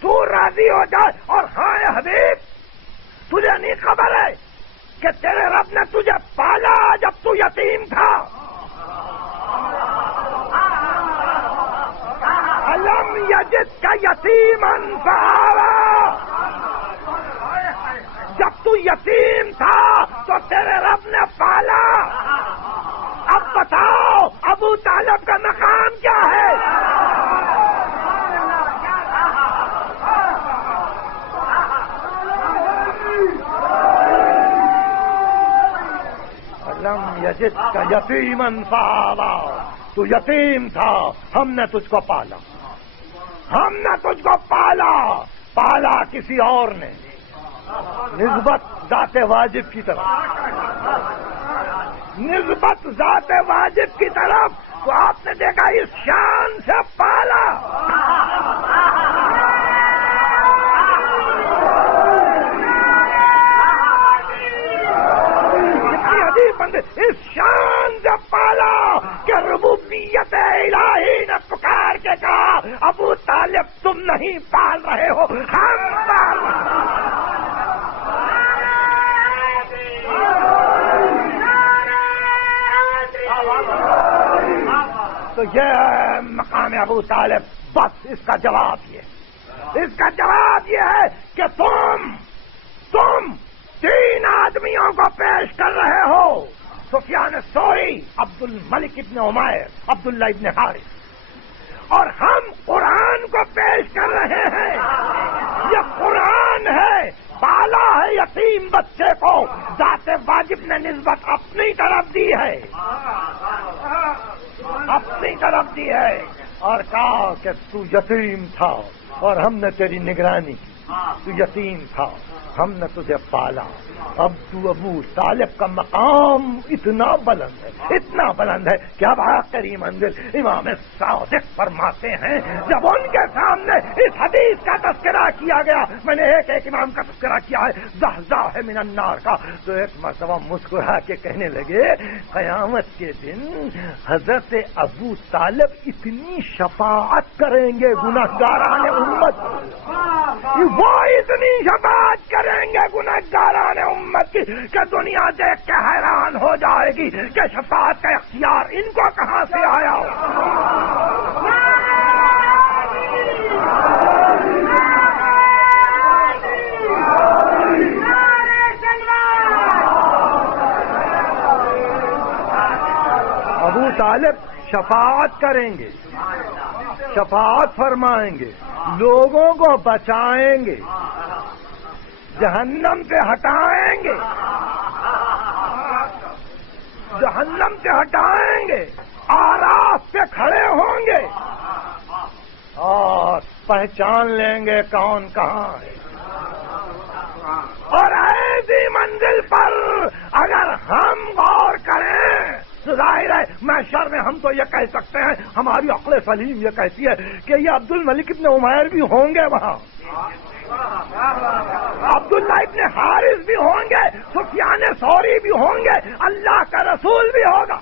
تو راضی ہو جائے. اور ہاں اے حبیب، تجھے نہیں خبر ہے کہ تیرے رب نے تجھے پالا جب تو یتیم تھا؟ الم یجدک یتیما فآویٰ، جب تو یتیم تھا تو تیرے رب نے پالا. اب بتاؤ ابو طالب کا مقام کیا ہے؟ لم یجدک یتیما فآویٰ، تو یتیم تھا، ہم نے تجھ کو پالا، ہم نے تجھ کو پالا. پالا کسی اور نے، نسبت ذات واجب کی طرف، نسبت ذات واجب کی طرف. تو آپ نے دیکھا اس شان سے پالا. کتنی عجیب بندے، اس شان سے پالا کہ ربوبیت الہی نے پکار کے کہا ابو طالب تم نہیں پال رہے ہو، ہم پال رہے ہیں. تو یہ مقام ابو طالب، بس اس کا جواب یہ، اس کا جواب یہ ہے کہ تم تین آدمیوں کو پیش کر رہے ہو، سفیان ثوری، عبد الملک ابن عمیر، عبداللہ ابن حارث، اور ہم قرآن کو پیش کر رہے ہیں. یہ قرآن ہے، پالا ہے یتیم بچے کو، ذات واجب نے نسبت اپنی طرف دی ہے، اپنی طرف دی ہے، اور کہا کہ تو یتیم تھا اور ہم نے تیری نگرانی کی. تو یتیم تھا، ہم نے تجھے پالا. اب تو ابو طالب کا مقام اتنا بلند ہے، اتنا بلند ہے کہ اب آخری منزل امام صادق فرماتے ہیں جب ان کے سامنے اس حدیث کا تذکرہ کیا گیا، میں نے ایک ایک امام کا تذکرہ کیا ہے زحزاح من النار کا، تو ایک مرتبہ مسکرا کے کہنے لگے قیامت کے دن حضرت ابو طالب اتنی شفاعت کریں گے گنہگاران امت، وہ اتنی شفاعت کریں گے گنہگاران امت کی کہ دنیا دیکھ کے حیران ہو جائے گی کہ شفاعت کا اختیار ان کو کہاں سے آیا. ابو طالب شفاعت کریں گے، شفاعت فرمائیں گے، لوگوں کو بچائیں گے، جہنم سے ہٹائیں گے، جہنم سے ہٹائیں گے، آراف پہ کھڑے ہوں گے اور پہچان لیں گے کون کہاں ہے. اور ایسی منزل پر اگر ہم غور کریں تو ظاہر ہے محشر میں ہم تو یہ کہہ سکتے ہیں، ہماری عقل سلیم یہ کہتی ہے کہ یہ عبد الملک ابن عمیر بھی ہوں گے وہاں، عبداللہ ابن حارث بھی ہوں گے، سفیان ثوری بھی ہوں گے، اللہ کا رسول بھی ہوگا.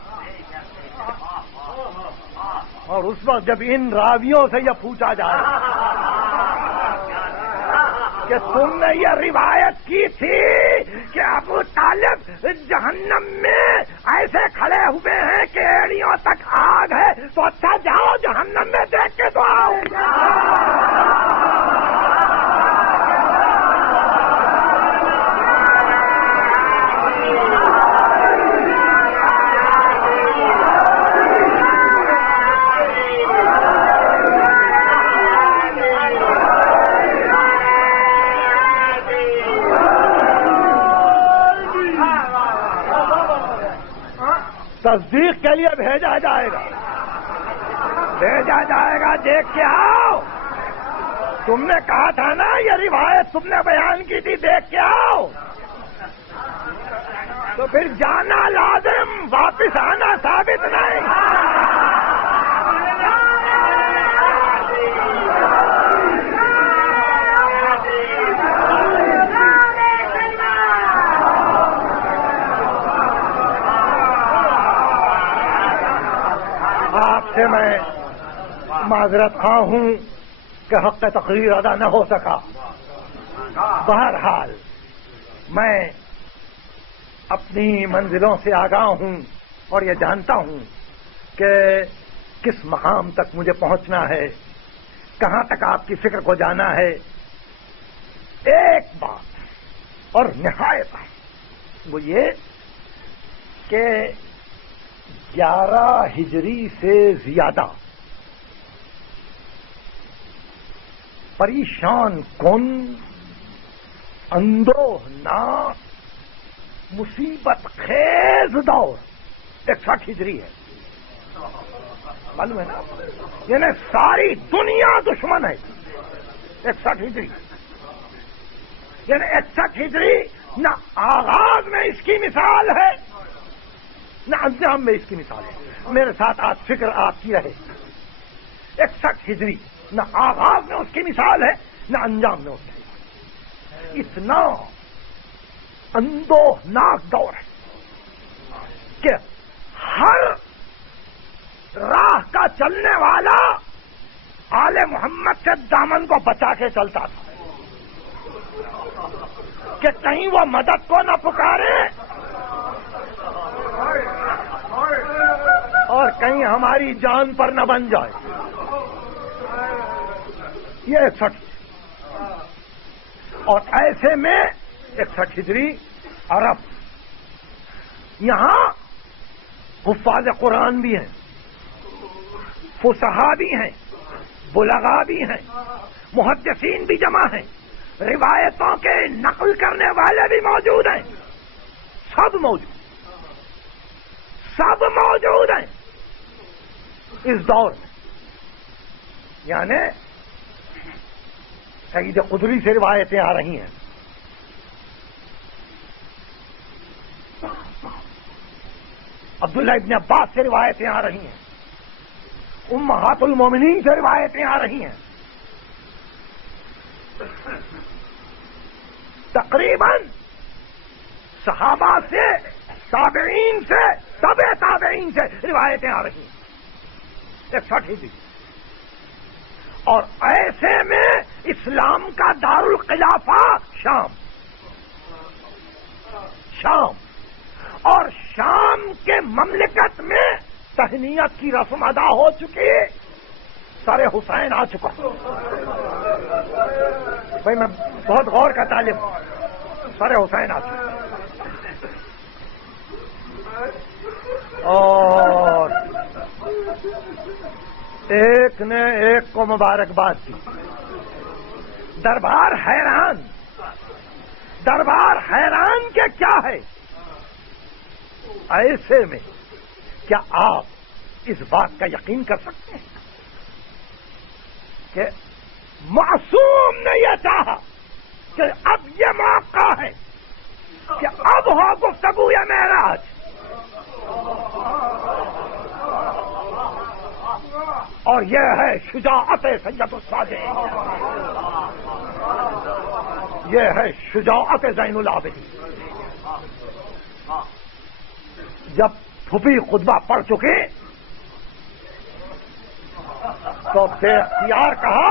اور اس وقت جب ان راویوں سے یہ پوچھا جائے کہ تم نے یہ روایت کی تھی کہ ابو طالب جہنم میں ایسے کھڑے ہوئے ہیں کہ ایڑیوں تک آگ ہے، تو اچھا جاؤ جہنم میں دیکھ کے تو آؤ. تصدیق کے لیے بھیجا جائے گا، بھیجا جائے گا، دیکھ کے آؤ. تم نے کہا تھا نا یہ روایت تم نے بیان کی تھی، دیکھ کے آؤ. تو پھر جانا لازم، واپس آنا ثابت نہیں۔ آپ سے میں معذرت خواہ ہوں کہ حق تقریر ادا نہ ہو سکا۔ بہرحال میں اپنی منزلوں سے آگاہ ہوں اور یہ جانتا ہوں کہ کس مقام تک مجھے پہنچنا ہے، کہاں تک آپ کی فکر کو جانا ہے۔ ایک بات اور نہایت وہ یہ کہ 11 ہجری سے زیادہ پریشان کن، اندوہناک، مصیبت خیز دور 61 ہجری ہے، معلوم ہے نا؟ یعنی ساری دنیا دشمن ہے 61 ہجری، یعنی 61 ہجری نہ آغاز میں اس کی مثال ہے نہ انجام میں اس کی مثال ہے۔ میرے ساتھ آج فکر آپ کی رہے، 61 ہجری نہ آغاز میں اس کی مثال ہے نہ انجام میں اس کی مثال ہے۔ اتنا اندوہناک دور ہے کہ ہر راہ کا چلنے والا آل محمد سے دامن کو بچا کے چلتا تھا کہ کہیں وہ مدد کو نہ پکارے اور کہیں ہماری جان پر نہ بن جائے۔ یہ 61 اور ایسے میں 61 ہجری عرب، یہاں حفاظ قرآن بھی ہیں، فصحا بھی ہیں، بلغا بھی ہیں، محدثین بھی جمع ہیں، روایتوں کے نقل کرنے والے بھی موجود ہیں، سب موجود ہیں اس دور میں۔ یعنی سید قدری سے روایتیں آ رہی ہیں، عبداللہ ابن عباس سے روایتیں آ رہی ہیں، امہات المومنین سے روایتیں آ رہی ہیں، تقریباً صحابہ سے، تابعین سے، تبع تابعین سے روایتیں آ رہی ہیں 61 ہجری۔ اور ایسے میں اسلام کا دارالخلافہ شام، اور شام کے مملکت میں تہنیت کی رسم ادا ہو چکی، سر حسین آ چکا۔ بھائی میں بہت غور کا طالب ہوں، سر حسین آ چکا اور ایک نے ایک کو مبارکباد دی۔ دربار حیران کہ کیا ہے؟ ایسے میں کیا آپ اس بات کا یقین کر سکتے ہیں کہ معصوم نے یہ چاہا کہ اب یہ موقع ہے کہ اب ہو گفتگو یا معراج، اور یہ ہے شجاعت سید الصالحین، یہ ہے شجاعت زین العابدین۔ جب پھوپھی خطبہ پڑھ چکے تو بے اختیار کہا،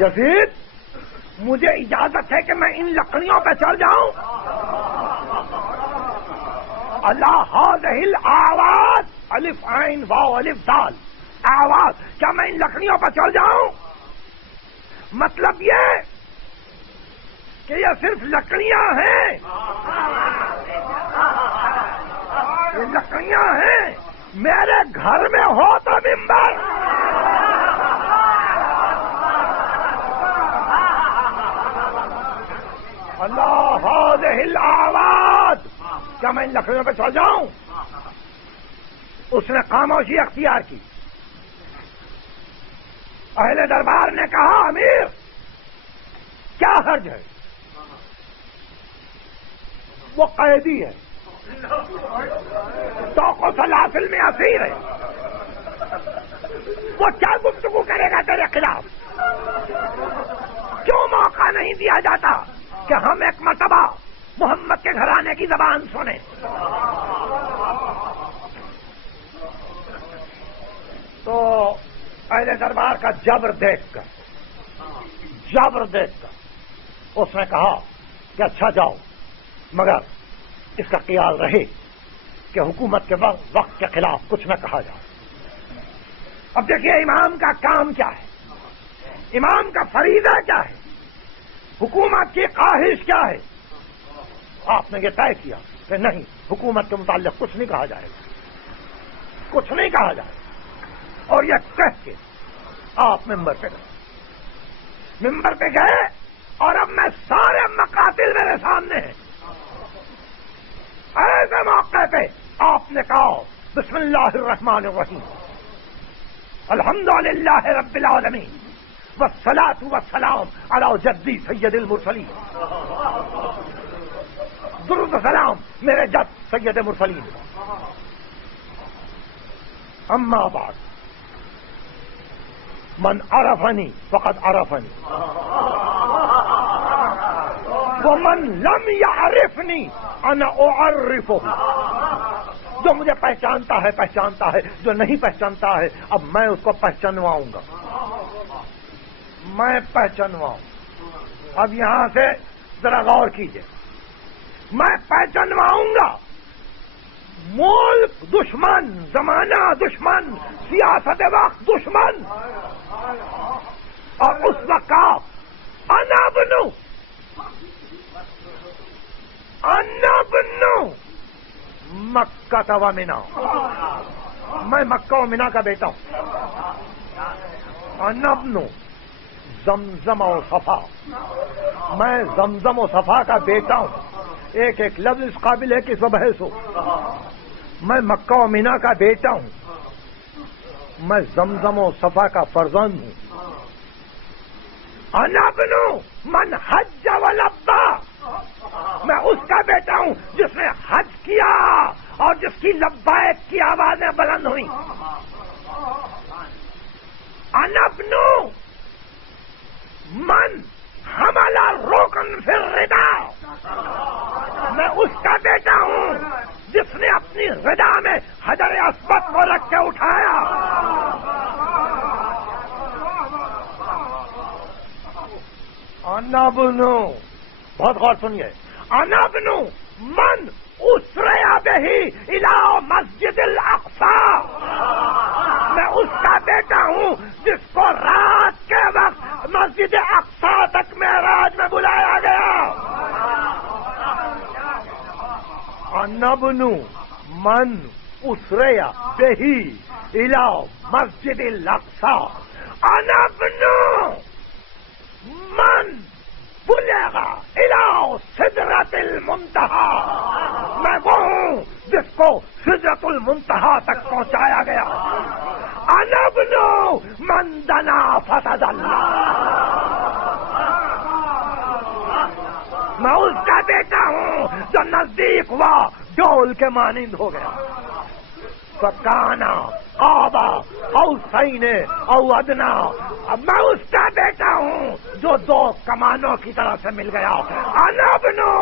یزید مجھے اجازت ہے کہ میں ان لکڑیوں پہ چڑھ جاؤں؟ اللہ ہذہ الآواز، الف عین واو الف دال، آواز، کیا میں ان لکڑیوں پر چڑھ جاؤں؟ مطلب یہ کہ یہ صرف لکڑیاں ہیں، یہ لکڑیاں ہیں، میرے گھر میں ہو تو ممبر۔ اللہ ہذہ الآواز، کیا میں ان لکڑیوں پہ چڑھ جاؤں؟ اس نے خاموشی اختیار کی۔ اہل دربار نے کہا، امیر کیا حرج ہے؟ وہ قیدی ہے، توق و سلاسل میں اسیر ہے، وہ کیا گفتگو کرے گا تیرے خلاف؟ کیوں موقع نہیں دیا جاتا کہ ہم ایک مرتبہ محمد کے گھرانے کی زبان سنیں؟ تو اہل دربار کا جبر دیکھ کر اس نے کہا کہ اچھا جاؤ، مگر اس کا خیال رہے کہ حکومت کے وقت کے خلاف کچھ نہ کہا جائے۔ اب دیکھیے امام کا کام کیا ہے، امام کا فریضہ کیا ہے، حکومت کی خواہش کیا ہے۔ آپ نے یہ طے کیا کہ نہیں، حکومت کے متعلق کچھ نہیں کہا جائے گا، کچھ نہیں کہا جائے گا۔ اور یہ کہہ کے آپ ممبر پہ گئے اور اب میں سارے مقاتل میرے سامنے ہیں۔ ایسے موقع پہ آپ نے کہا بسم اللہ الرحمن الرحیم، الحمدللہ رب العالمین والصلاۃ والسلام علی جدی سید المرسلین، درود و سلام میرے جد سید مرسلین۔ اما بعد من عرفنی فقد عرفنی ومن لم يعرفنی انا اعرفہ، جو مجھے پہچانتا ہے، جو نہیں پہچانتا ہے اب میں اس کو پہچانواؤں گا، میں پہچانواؤں۔ اب یہاں سے ذرا غور کیجئے، میں پہچانواؤں گا۔ ملک دشمن، زمانہ دشمن، سیاست وقت دشمن، اور اس وقت انا بنو مکہ و منا، میں مکہ و منا کا بیٹا ہوں۔ انا بنو زمزم و صفا، میں زمزم و صفا کا بیٹا ہوں۔ ایک ایک لفظ اس قابل ہے کہ اس بحث ہو۔ میں مکہ و منا کا بیٹا ہوں، میں زمزم و صفا کا فرزند ہوں۔ انا بنو من حج و لبا، میں اس کا بیٹا ہوں جس نے حج کیا اور جس کی لبیک کی آوازیں بلند ہوئی۔ انا بنو من حمل رکن فی الردا، میں اس کا بیٹا ہوں جس نے اپنی ردا میں حجر اسود کو رکھ کے اٹھایا۔ انا بنو، بہت غور سنیے، انا بنو من اسریا بہی الی مسجد الاقصی، میں اس کا بیٹا ہوں جس کو رات کے وقت مسجد اقصی تک معراج میں بلایا گیا۔ انا بنو من اسریا بہی الی مسجد الاقصی، انا بنو من بلغ الی سدرۃ المنتہی، میں وہ ہوں جس کو سدرۃ المنتہی تک پہنچایا گیا۔ انا بنو من دنا فتدلی، میں اس کا بیٹا ہوں جو نزدیک ہوا ڈول کے مانند ہو گیا۔ فکانا آبا قوسین او ادنا، اب میں اس کا بیٹا ہوں جو دو کمانوں کی طرح سے مل گیا۔ انا بنو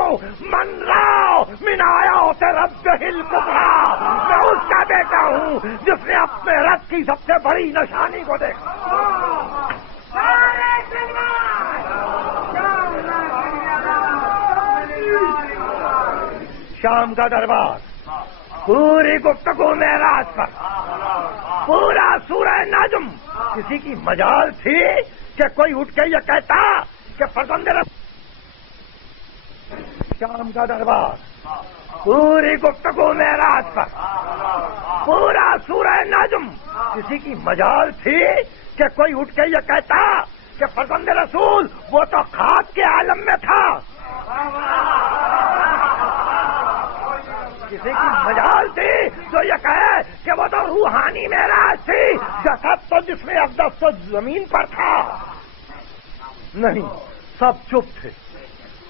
من را من آیات ربہ الکبریٰ، میں اس کا بیٹا ہوں جس نے اپنے رب کی سب سے بڑی نشانی کو دیکھا۔ شام کا دربار، پوری گفتگو معراج پر، پورا سورہ نجم۔ کسی کی مجال تھی کہ کوئی اٹھ کے یہ کہتا کہ فرزند شام کا دربار، پوری گفتگو معراج پر، پورا سورہ نجم۔ کسی کی مجال تھی کہ کوئی اٹھ کے یہ کہتا کہ فرزند رسول وہ تو خاک کے عالم میں تھا۔ کسی کی مجال تھی جو یہ کہے کہ وہ تو روحانی معراج تھی، جسد تو جس میں اقدس تو زمین پر تھا۔ نہیں، سب چپ تھے،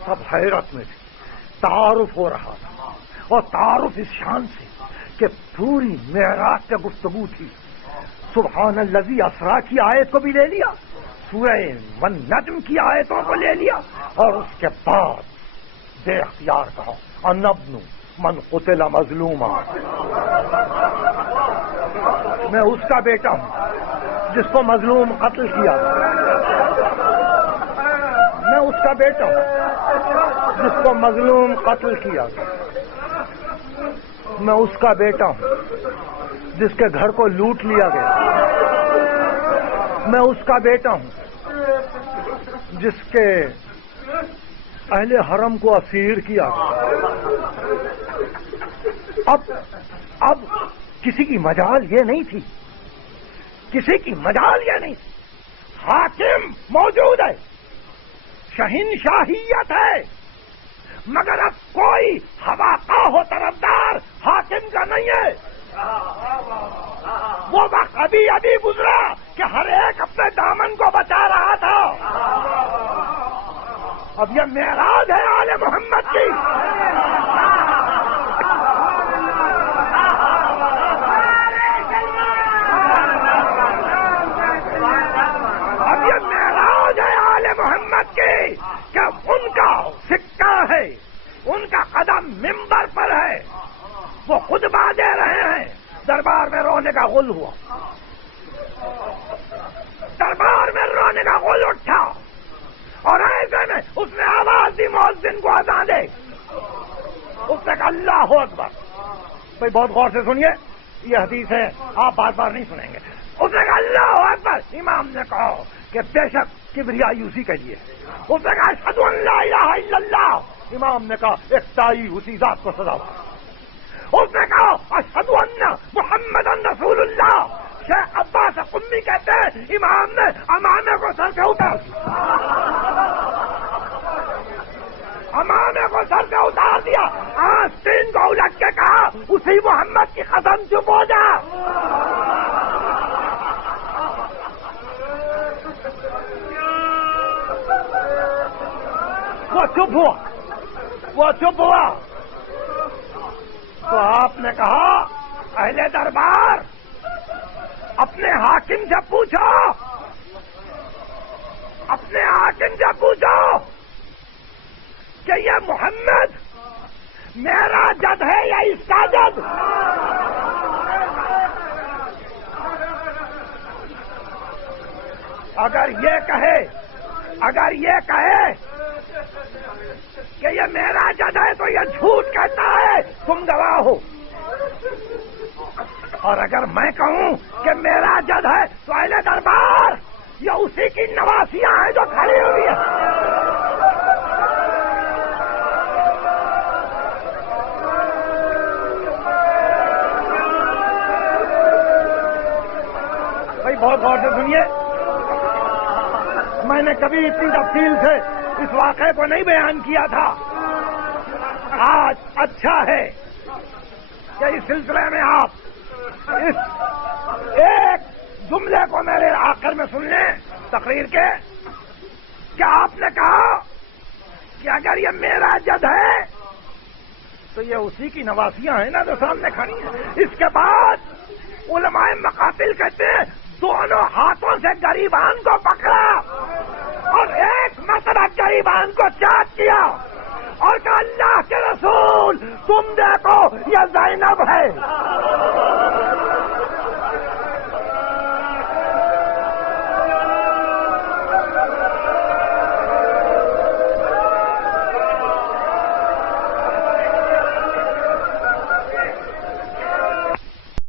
سب حیرت میں تھے۔ تعارف ہو رہا تھا، اور تعارف اس شان سے کہ پوری معراج سے گفتگو تھی. سبحان الذی اسرا کی آیت کو بھی لے لیا، سورہ والنجم کی آیتوں کو لے لیا، اور اس کے بعد بے اختیار کہا انبن من قتل مظلوما، میں اس کا بیٹا ہوں جس کو مظلوم قتل کیا، میں اس کا بیٹا ہوں جس کو مظلوم قتل کیا، میں اس کا بیٹا ہوں جس کے گھر کو لوٹ لیا گیا، میں اس کا بیٹا ہوں جس کے اہل حرم کو اسیر کیا گیا. اب کسی کی مجال یہ نہیں تھی، کسی کی مجال یہ نہیں تھی. حاکم موجود ہے، شہنشاہیت ہے، مگر اب کوئی ہوا کا ہو طرفدار حاکم کا نہیں ہے. وہ وقت ابھی گزرا کہ ہر ایک اپنے دامن کو بچا رہا تھا. اب یہ معراج ہے آل محمد کی. اب یہ معراج ہے آل محمد کی کہ ان کا سکہ ہے، ان کا قدم منبر پر ہے، وہ خطبہ دے رہے ہیں. دربار میں رونے کا غل ہوا، دربار میں رونے کا غل اٹھا، اور ایسے میں اس نے آواز دی مؤذن کو اذان دے. اس نے کہا اللہ اکبر. بھائی بہت غور سے سنیے، یہ حدیث ہے، آپ بار بار نہیں سنیں گے. اس نے کہا اللہ اکبر. امام نے کہا کہ بے شک کبریائی اسی کے لیے. اس نے کہا اشہد ان لا الہ الا اللہ. امام نے کہا ایک تائی اسی ذات کو سزا. اس نے کہا اشہد ان محمد رسول اللہ. شیخ عباس قمی کہتے ہیں امام نے امامے کو سر سے اتار دیا، امامے کو سر سے اتار دیا. آستین کو الٹ کے کہا اسی محمد کی قسم چپ ہو جا. وہ چپ ہوا، وہ چپ ہوا. تو آپ نے کہا اہل دربار اپنے حاکم سے پوچھو، اپنے حاکم سے پوچھو کہ یہ محمد میرا جد ہے یا اس کا جد. اگر یہ کہے کہ یہ میرا جد ہے تو یہ جھوٹ کہتا ہے، تم گواہ ہو. اور اگر میں کہوں کہ میرا جد ہے تو اہل دربار یہ اسی کی نواسیاں ہیں جو کھڑی ہوئی ہیں. بھائی بہت غور سے سنیے، میں نے کبھی اتنی تفصیل سے اس واقعے کو نہیں بیان کیا تھا. آج اچھا ہے کہ اس سلسلے میں آپ اس ایک جملے کو میرے آخر میں سن لیں تقریر کے، کہ آپ نے کہا کہ اگر یہ میرا جد ہے تو یہ اسی کی نواسیاں ہیں نا جو سامنے کھڑی ہیں. اس کے بعد علماء مقاتل کہتے ہیں دونوں ہاتھوں سے غریبان کو پکڑا اور ایک مرتبہ غریبان کو چاٹ کیا اور کہا اللہ کے رسول تم دیکھو یہ زینب ہے.